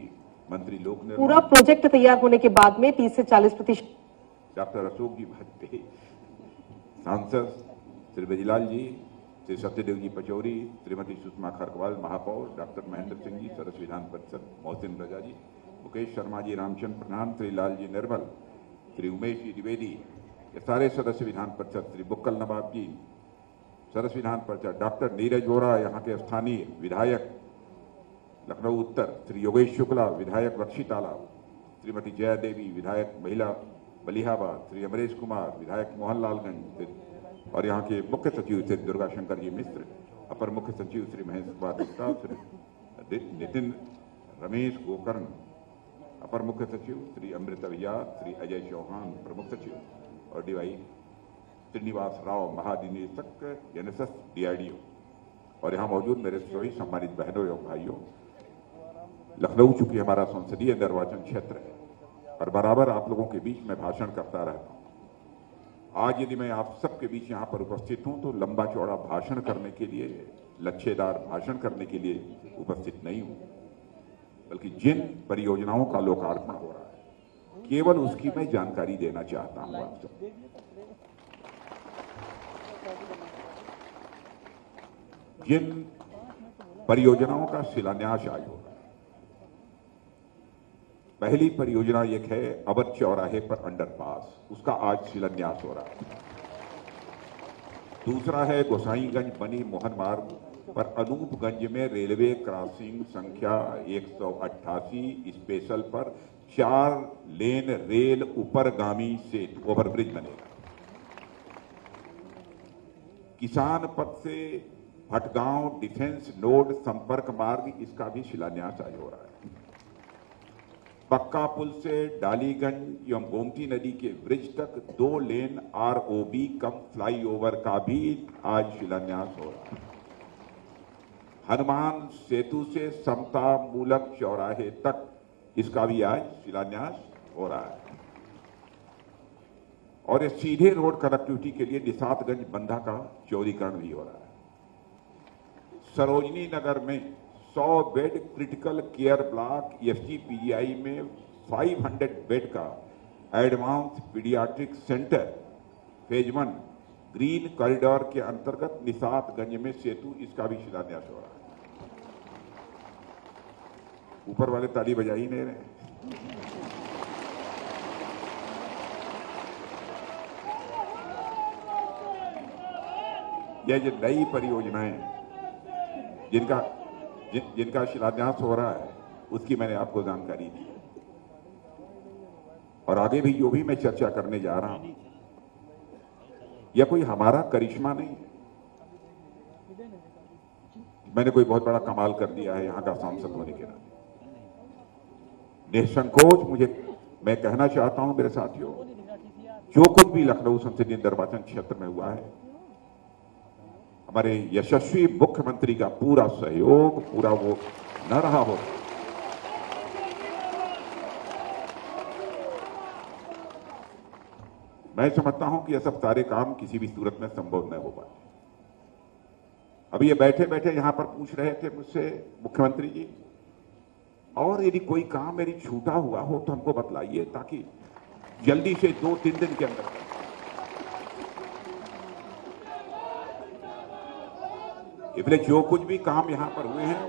मंत्री लोक निर्माण। पूरा प्रोजेक्ट तैयार होने के बाद में 30 से 40% डॉक्टर अशोक जी वाजपेयी, सांसद श्री ब्रजलाल जी, श्री सत्यदेव जी पचौरी, श्रीमती सुषमा खरकवाल महापौर, डॉक्टर महेंद्र सिंह जी सदस्य विधान परिषद, मोहसिन रजा जी, मुकेश शर्मा जी, रामचंद्र प्रधान, श्री लाल जी निर्मल, श्री उमेश जी द्विवेदी, ये सारे सदस्य विधान परिषद, श्री बुक्कल नवाब जी सदस्य विधान परिषद, डॉक्टर नीरज वोरा यहाँ के स्थानीय विधायक लखनऊ उत्तर, श्री योगेश शुक्ला विधायक बख्शी तालाब, श्रीमती जया देवी विधायक महिला बलिहाबाद, श्री अमरेश कुमार विधायक मोहनलालगंज, और यहाँ के मुख्य सचिव श्री दुर्गा शंकर जी मिश्र, अपर मुख्य सचिव श्री महेश कुमार गुप्ता, श्री नितिन रमेश गोकर्ण, अपर मुख्य सचिव श्री अमृता वियार, श्री अजय चौहान प्रमुख सचिव, और डीवाई श्रीनिवास राव महानिदेशक एनएसएस डीआरडीओ, और यहाँ मौजूद मेरे सभी सम्मानित बहनों एवं भाइयों। लखनऊ चूंकि हमारा संसदीय निर्वाचन क्षेत्र है और बराबर आप लोगों के बीच में भाषण करता रहता हूँ, आज यदि मैं आप सबके बीच यहाँ पर उपस्थित हूँ तो लंबा चौड़ा भाषण करने के लिए, लच्छेदार भाषण करने के लिए उपस्थित नहीं हूँ, बल्कि जिन परियोजनाओं का लोकार्पण हो रहा है केवल उसकी मैं जानकारी देना चाहता हूँ आप सबको। जिन परियोजनाओं का शिलान्यास आज हो रहा है, पहली परियोजना एक है अवध चौराहे पर अंडरपास, उसका आज शिलान्यास हो रहा है। दूसरा है गोसाईगंज बनी मोहन मार्ग पर अनूपगंज में रेलवे क्रॉसिंग संख्या 188 स्पेशल पर 4 लेन रेल ऊपरगामी सेतु ओवरब्रिज बनेगा। किसान पथ से भटगांव डिफेंस नोड संपर्क मार्ग, इसका भी शिलान्यास आज हो रहा है। पक्का पुल से डालीगंज एवं गोमती नदी के ब्रिज तक 2 लेन आरओबी कम फ्लाईओवर का भी आज शिलान्यास हो रहा है। हनुमान सेतु से समता मूलक चौराहे तक, इसका भी आज शिलान्यास हो रहा है। और ये सीधे रोड कनेक्टिविटी के लिए निशातगंज बंधा का चौड़ीकरण भी हो रहा है। सरोजनी नगर में 100 बेड क्रिटिकल केयर ब्लॉक एफजीपीजीआई में 500 बेड का advance paediatric centre phase 1 green corridor के अंतर्गत निशातगंज में सेतु, इसका भी शिलान्यास हो रहा है। ऊपर वाले ताली बजा ही नहीं रहे। यह जो नई परियोजनाएं जिनका शिलान्यास हो रहा है, उसकी मैंने आपको जानकारी दी, और आगे भी जो भी मैं चर्चा करने जा रहा हूं, यह कोई हमारा करिश्मा नहीं है। मैंने कोई बहुत बड़ा कमाल कर दिया है यहां का सांसद होने के नाते। निसंकोच मैं कहना चाहता हूं मेरे साथियों, जो कुछ भी लखनऊ संसदीय निर्वाचन क्षेत्र में हुआ है, हमारे यशस्वी मुख्यमंत्री का पूरा सहयोग, पूरा वो न रहा हो, मैं समझता हूं कि यह सब सारे काम किसी भी सूरत में संभव न हो पाए। अभी ये बैठे बैठे यहां पर पूछ रहे थे मुझसे मुख्यमंत्री जी, और यदि कोई काम मेरी छूटा हुआ हो तो हमको बतलाइए, ताकि जल्दी से 2-3 दिन के अंदर। इसलिए जो कुछ भी काम यहां पर हुए हैं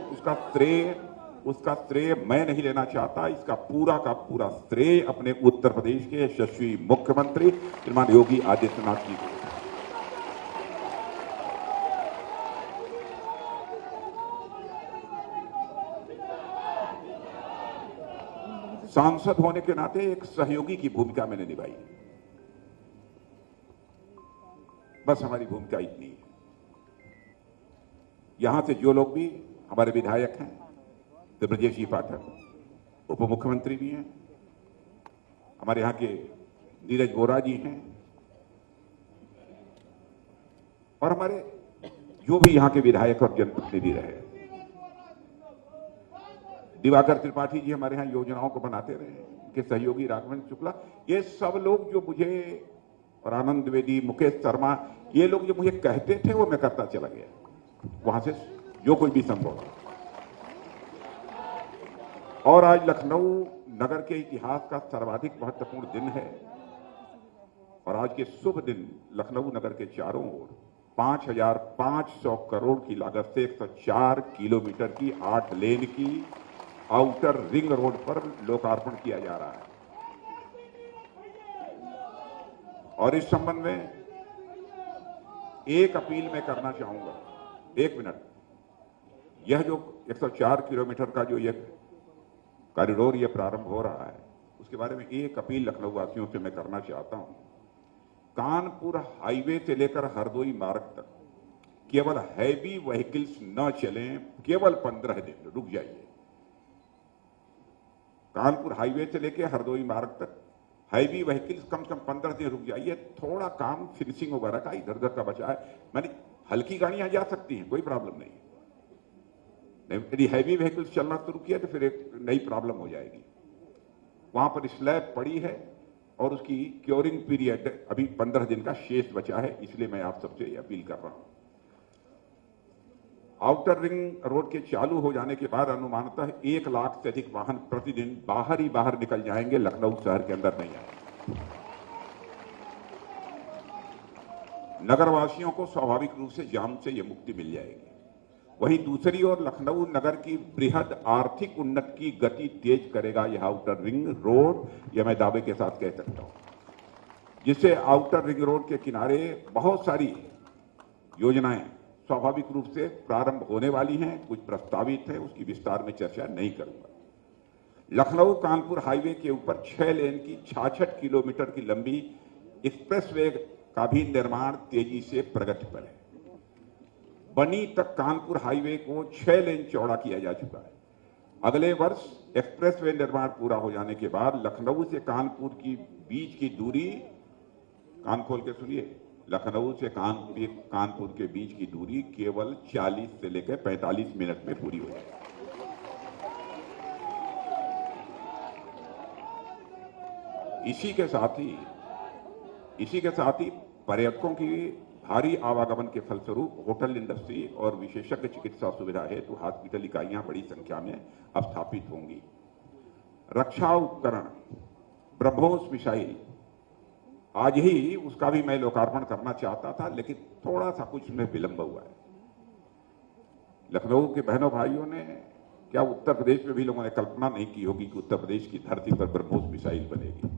उसका श्रेय मैं नहीं लेना चाहता। इसका पूरा का पूरा श्रेय अपने उत्तर प्रदेश के यशस्वी मुख्यमंत्री श्रीमान योगी आदित्यनाथ जी को। सांसद होने के नाते एक सहयोगी की भूमिका मैंने निभाई। बस हमारी भूमिका इतनी है। यहां से जो लोग भी हमारे विधायक हैं, तो ब्रजेश जी पाठक उप मुख्यमंत्री भी हैं, हमारे यहां के नीरज वोरा जी हैं, और हमारे जो भी यहां के विधायक और जनप्रतिनिधि रहे, दिवाकर त्रिपाठी जी हमारे यहां योजनाओं को बनाते रहे, उनके सहयोगी राघवेंद्र शुक्ला, ये सब लोग जो मुझे, और आनंद द्विवेदी, मुकेश शर्मा, ये लोग जो मुझे कहते थे वो मैं करता चला गया वहां से जो कुछ भी संभव है। और आज लखनऊ नगर के इतिहास का सर्वाधिक महत्वपूर्ण दिन है, और आज के शुभ दिन लखनऊ नगर के चारों ओर 5,500 करोड़ की लागत से 104 किलोमीटर की 8 लेन की आउटर रिंग रोड पर लोकार्पण किया जा रहा है। और इस संबंध में एक अपील मैं करना चाहूंगा, 1 मिनट। यह जो 104 किलोमीटर का जो यह कॉरिडोर यह प्रारंभ हो रहा है, उसके बारे में एक अपील लखनऊ वासियों से मैं करना चाहता हूं। कानपुर हाईवे से लेकर हरदोई मार्ग तक केवल हैवी व्हीकल्स न चलें, केवल 15 दिन रुक जाइए। कानपुर हाईवे से लेकर हरदोई मार्ग तक हैवी व्हीकल्स कम से कम 15 दिन रुक जाइए। थोड़ा काम फिनिशिंग वगैरह का इधर उधर का बचा है, मैंने हल्की गाड़ियां जा सकती हैं, कोई प्रॉब्लम नहीं। यदि हैवी व्हीकल्स चलना शुरू किया तो फिर एक नई प्रॉब्लम हो जाएगी। वहां पर स्लैब पड़ी है और उसकी क्योरिंग पीरियड अभी 15 दिन का शेष बचा है, इसलिए मैं आप सबसे अपील कर रहा हूं। आउटर रिंग रोड के चालू हो जाने के बाद अनुमानतः 1 लाख से अधिक वाहन प्रतिदिन बाहर ही बाहर निकल जाएंगे, लखनऊ शहर के अंदर नहीं आएंगे। नगरवासियों को स्वाभाविक रूप से जाम से यह मुक्ति मिल जाएगी। वहीं दूसरी ओर लखनऊ नगर की बृहद आर्थिक उन्नति की गति तेज करेगा यह आउटर रिंग रोड, यह मैं दावे के साथ कह सकता हूं, जिससे आउटर रिंग रोड के किनारे बहुत सारी योजनाएं स्वाभाविक रूप से प्रारंभ होने वाली हैं, कुछ प्रस्तावित है, उसकी विस्तार में चर्चा नहीं करूंगा। लखनऊ कानपुर हाईवे के ऊपर 6 लेन की 66 किलोमीटर की लंबी एक्सप्रेसवे का भी निर्माण तेजी से प्रगति पर है। बनी तक कानपुर हाईवे को 6 लेन चौड़ा किया जा चुका है। अगले वर्ष एक्सप्रेसवे निर्माण पूरा हो जाने के बाद लखनऊ से कानपुर की बीच की दूरी, कान खोल के सुनिए, लखनऊ से कानपुर के बीच की दूरी केवल 40 से लेकर 45 मिनट में पूरी हो जाएगी। इसी के साथ ही पर्यटकों की भारी आवागमन के फलस्वरूप होटल इंडस्ट्री और विशेषज्ञ चिकित्सा सुविधा हेतु हॉस्पिटल इकाइयां बड़ी संख्या में अब स्थापित होंगी। रक्षा उपकरण ब्रह्मोस मिसाइल, आज ही उसका भी मैं लोकार्पण करना चाहता था, लेकिन थोड़ा सा कुछ में विलंब हुआ है। लखनऊ के बहनों भाइयों ने, क्या उत्तर प्रदेश में भी लोगों ने कल्पना नहीं की होगी कि उत्तर प्रदेश की धरती पर ब्रह्मोस मिसाइल बनेगी।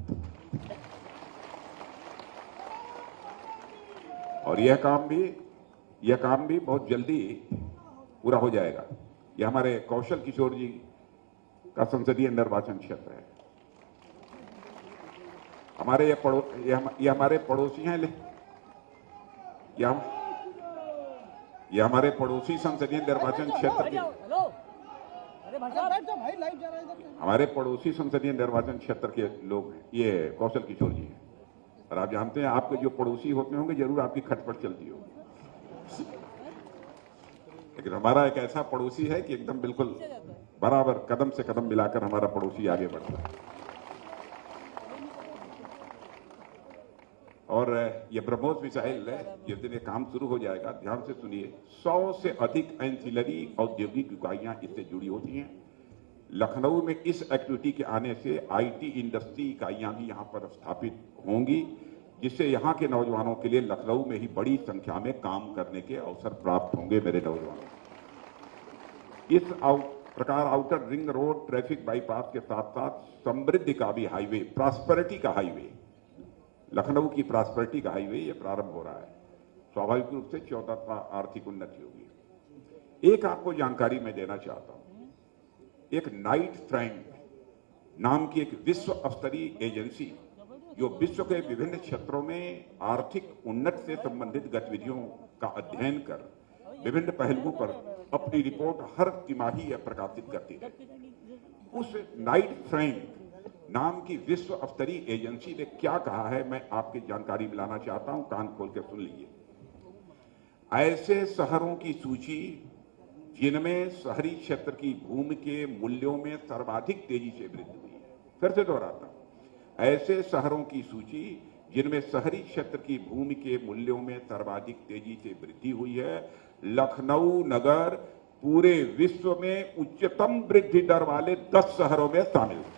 और यह काम भी बहुत जल्दी पूरा हो जाएगा। यह हमारे कौशल किशोर जी का संसदीय निर्वाचन क्षेत्र है। हमारे ये हमारे पड़ोसी हैं, ये हमारे पड़ोसी संसदीय निर्वाचन क्षेत्र के, हमारे पड़ोसी संसदीय निर्वाचन क्षेत्र के लोग हैं, ये कौशल किशोर जी हैं। और आप जानते हैं, आपके जो पड़ोसी होते होंगे जरूर आपकी खटपट चलती होगी, लेकिन हमारा एक ऐसा पड़ोसी है कि एकदम बिल्कुल बराबर कदम से कदम मिलाकर हमारा पड़ोसी आगे बढ़ता है। और ये ब्रह्मोस मिसाइल है, जिस दिन ये काम शुरू हो जाएगा, ध्यान से सुनिए, 100 से अधिक एंसिलरी औद्योगिक इकाइयां इससे जुड़ी होती हैं। लखनऊ में इस एक्टिविटी के आने से आईटी इंडस्ट्री इकाइयां भी यहां पर स्थापित होंगी, जिससे यहां के नौजवानों के लिए लखनऊ में ही बड़ी संख्या में काम करने के अवसर प्राप्त होंगे। मेरे नौजवानों, इस प्रकार outer ring road traffic bypass के साथ साथ समृद्धि का भी हाईवे, प्रॉस्पेरिटी का हाईवे, लखनऊ की प्रॉस्पेरिटी का हाईवे ये प्रारंभ हो रहा है। स्वाभाविक रूप से 14वां आर्थिक उन्नति होगी। एक आपको जानकारी मैं देना चाहता हूं, एक नाइट ट्रेन नाम की एक विश्व स्तरीय एजेंसी जो विश्व के विभिन्न क्षेत्रों में आर्थिक उन्नति से संबंधित गतिविधियों का अध्ययन कर विभिन्न पहलुओं पर अपनी रिपोर्ट हर तिमाही प्रकाशित करती है। उस नाइट फ्रैंक नाम की विश्व स्तरीय एजेंसी ने क्या कहा है, मैं आपकी जानकारी मिलाना चाहता हूं, कान खोल के सुन लीजिए। ऐसे शहरों की सूची जिनमें शहरी क्षेत्र की भूमि के मूल्यों में सर्वाधिक तेजी से वृद्धि हुई है। फिर से दोहराता हूं, ऐसे शहरों की सूची जिनमें शहरी क्षेत्र की भूमि के मूल्यों में सर्वाधिक तेजी से वृद्धि हुई है। लखनऊ नगर पूरे विश्व में उच्चतम वृद्धि दर वाले 10 शहरों में शामिल है।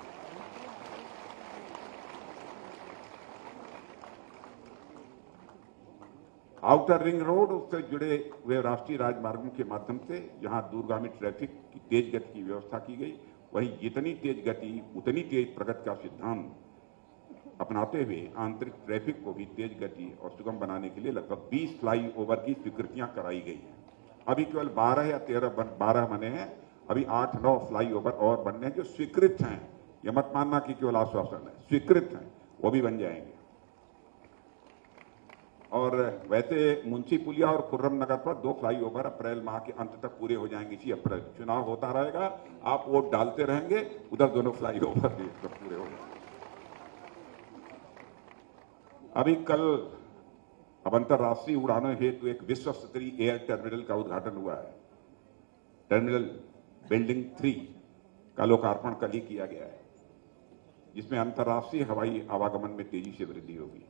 आउटर रिंग रोड, उससे जुड़े हुए राष्ट्रीय राजमार्गों के माध्यम से जहां दूरगामी ट्रैफिक की तेज गति की व्यवस्था की गई, वहीं जितनी तेज गति उतनी तेज प्रगति का सिद्धांत अपनाते हुए आंतरिक ट्रैफिक को भी तेज गति और सुगम बनाने के लिए लगभग 20 फ्लाईओवर की स्वीकृतियां कराई गई हैं। अभी केवल 12 या 12 बने हैं, अभी 8-9 फ्लाईओवर और बनने हैं जो स्वीकृत हैं। यह मत मानना कि केवल आश्वासन है, स्वीकृत हैं, वो भी बन जाएंगे। और वैसे मुंशी पुलिया और खुर्रम नगर पर 2 फ्लाईओवर अप्रैल माह के अंत तक पूरे हो जाएंगे। इसी अप्रैल चुनाव होता रहेगा, आप वोट डालते रहेंगे, उधर दोनों फ्लाईओवर भी पूरे हो जाएंगे। अभी कल अब अंतर्राष्ट्रीय उड़ानों हेतु एक विश्व स्तरीय एयर टर्मिनल का उद्घाटन हुआ है। टर्मिनल बिल्डिंग 3 का लोकार्पण कल ही किया गया है, जिसमें अंतर्राष्ट्रीय हवाई आवागमन में तेजी से वृद्धि होगी।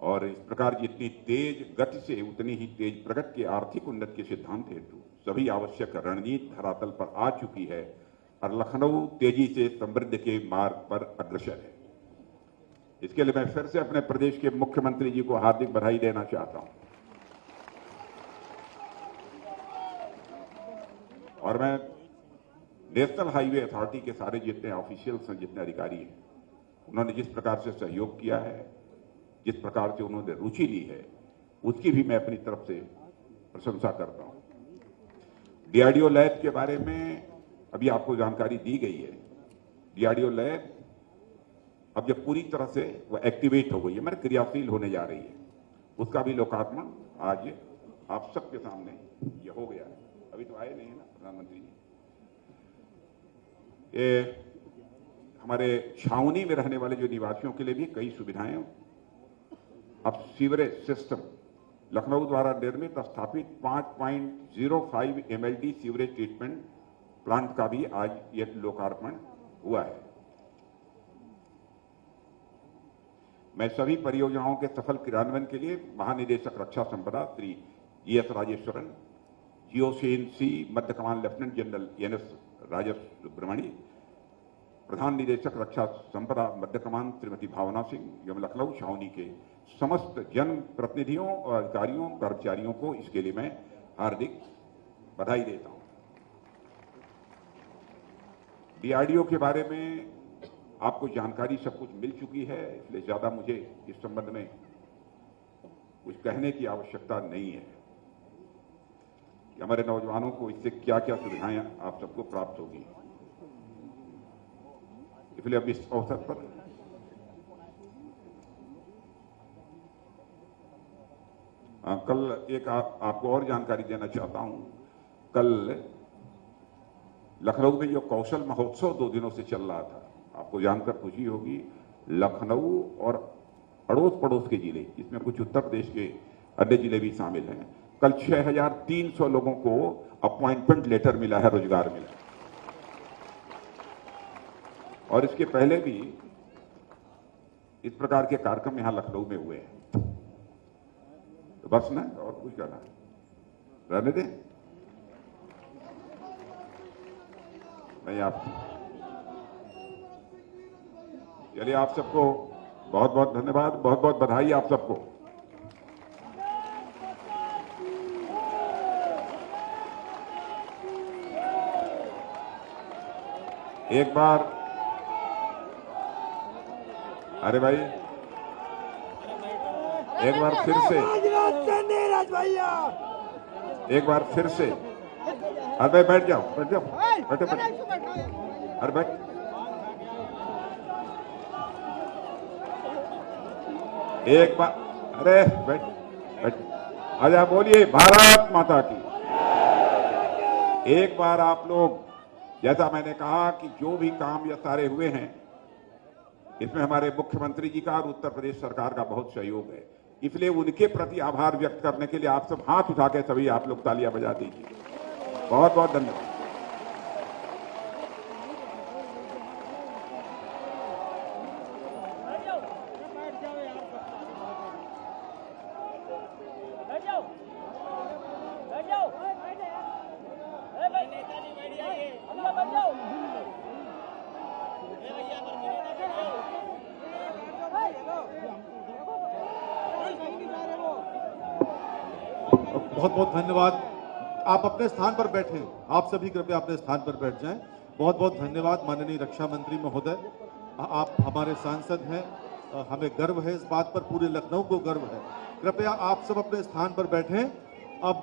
और इस प्रकार जितनी तेज गति से उतनी ही तेज प्रगति के आर्थिक उन्नति के सिद्धांत हेतु सभी आवश्यक रणनीति धरातल पर आ चुकी है और लखनऊ तेजी से समृद्धि के मार्ग पर अग्रसर है। इसके लिए मैं फिर से अपने प्रदेश के मुख्यमंत्री जी को हार्दिक बधाई देना चाहता हूं। और मैं नेशनल हाईवे अथॉरिटी के सारे जितने ऑफिशियल्स हैं, जितने अधिकारी हैं, उन्होंने जिस प्रकार से सहयोग किया है, जिस प्रकार से उन्होंने रुचि ली है, उसकी भी मैं अपनी तरफ से प्रशंसा करता हूं। डीआरडीओ लैब के बारे में अभी आपको जानकारी दी गई है। डीआरडीओ लैब अब जब पूरी तरह से वो एक्टिवेट हो गई है, मतलब क्रियाशील होने जा रही है, उसका भी लोकार्पण आज आप सबके सामने ये हो गया है। अभी तो आए नहीं है ना प्रधानमंत्री जी। ये हमारे छावनी में रहने वाले जो निवासियों के लिए भी कई सुविधाएं, अब सीवरेज सिस्टम लखनऊ द्वारा निर्मित स्थापित 5.05 MLD सीवरेज ट्रीटमेंट प्लांट का भी आज यह लोकार्पण हुआ है। मैं सभी परियोजनाओं के सफल क्रियान्वयन के लिए महानिदेशक रक्षा संपदा श्री GS राजेश्वरन, GOCNC मध्य कमान lieutenant general NS Rajesh Subramanya, प्रधान निदेशक रक्षा संपदा मध्य कमान श्रीमती भावना सिंह एवं लखनऊ छावनी के समस्त जन प्रतिनिधियों और अधिकारियों कर्मचारियों को इसके लिए मैं हार्दिक बधाई देता हूं। डीआरडीओ के बारे में आपको जानकारी सब कुछ मिल चुकी है, इसलिए ज्यादा मुझे इस संबंध में कुछ कहने की आवश्यकता नहीं है कि हमारे नौजवानों को इससे क्या क्या सुविधाएं आप सबको प्राप्त होगी। इसलिए अब इस अवसर पर कल एक आपको और जानकारी देना चाहता हूं। कल लखनऊ में जो कौशल महोत्सव 2 दिनों से चल रहा था, आपको जानकर खुशी होगी, लखनऊ और अड़ोस पड़ोस के जिले, जिसमें कुछ उत्तर प्रदेश के अन्य जिले भी शामिल हैं, कल 6300 लोगों को अपॉइंटमेंट लेटर मिला है, रोजगार मिला। और इसके पहले भी इस प्रकार के कार्यक्रम यहां लखनऊ में हुए हैं। तो बस ना और कुछ करना रहने दें। नहीं, आप चलिए, आप सबको बहुत बहुत धन्यवाद, बहुत बहुत बधाई आप सबको। एक बार अरे भाई एक बार फिर से अरे भाई बैठ जाओ बैठो बैठो, अरे बैठ एक बार, अरे बैठ बैठ, आजा बोलिए भारत माता की। एक बार आप लोग, जैसा मैंने कहा कि जो भी काम ये सारे हुए हैं, इसमें हमारे मुख्यमंत्री जी का और उत्तर प्रदेश सरकार का बहुत सहयोग है, इसलिए उनके प्रति आभार व्यक्त करने के लिए आप सब हाथ उठा के सभी आप लोग तालियां बजा दीजिए। बहुत बहुत धन्यवाद। बहुत बहुत धन्यवाद। आप अपने स्थान पर बैठें, आप सभी कृपया अपने स्थान पर बैठ जाएं। बहुत बहुत धन्यवाद माननीय रक्षा मंत्री महोदय, आप हमारे सांसद हैं, हमें गर्व है इस बात पर, पूरे लखनऊ को गर्व है। कृपया आप सब अपने स्थान पर बैठें। अब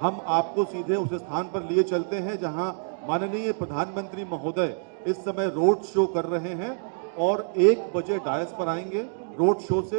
हम आपको सीधे उस स्थान पर लिए चलते हैं जहां माननीय प्रधानमंत्री महोदय इस समय रोड शो कर रहे हैं और 1 बजे डायस पर आएंगे। रोड शो से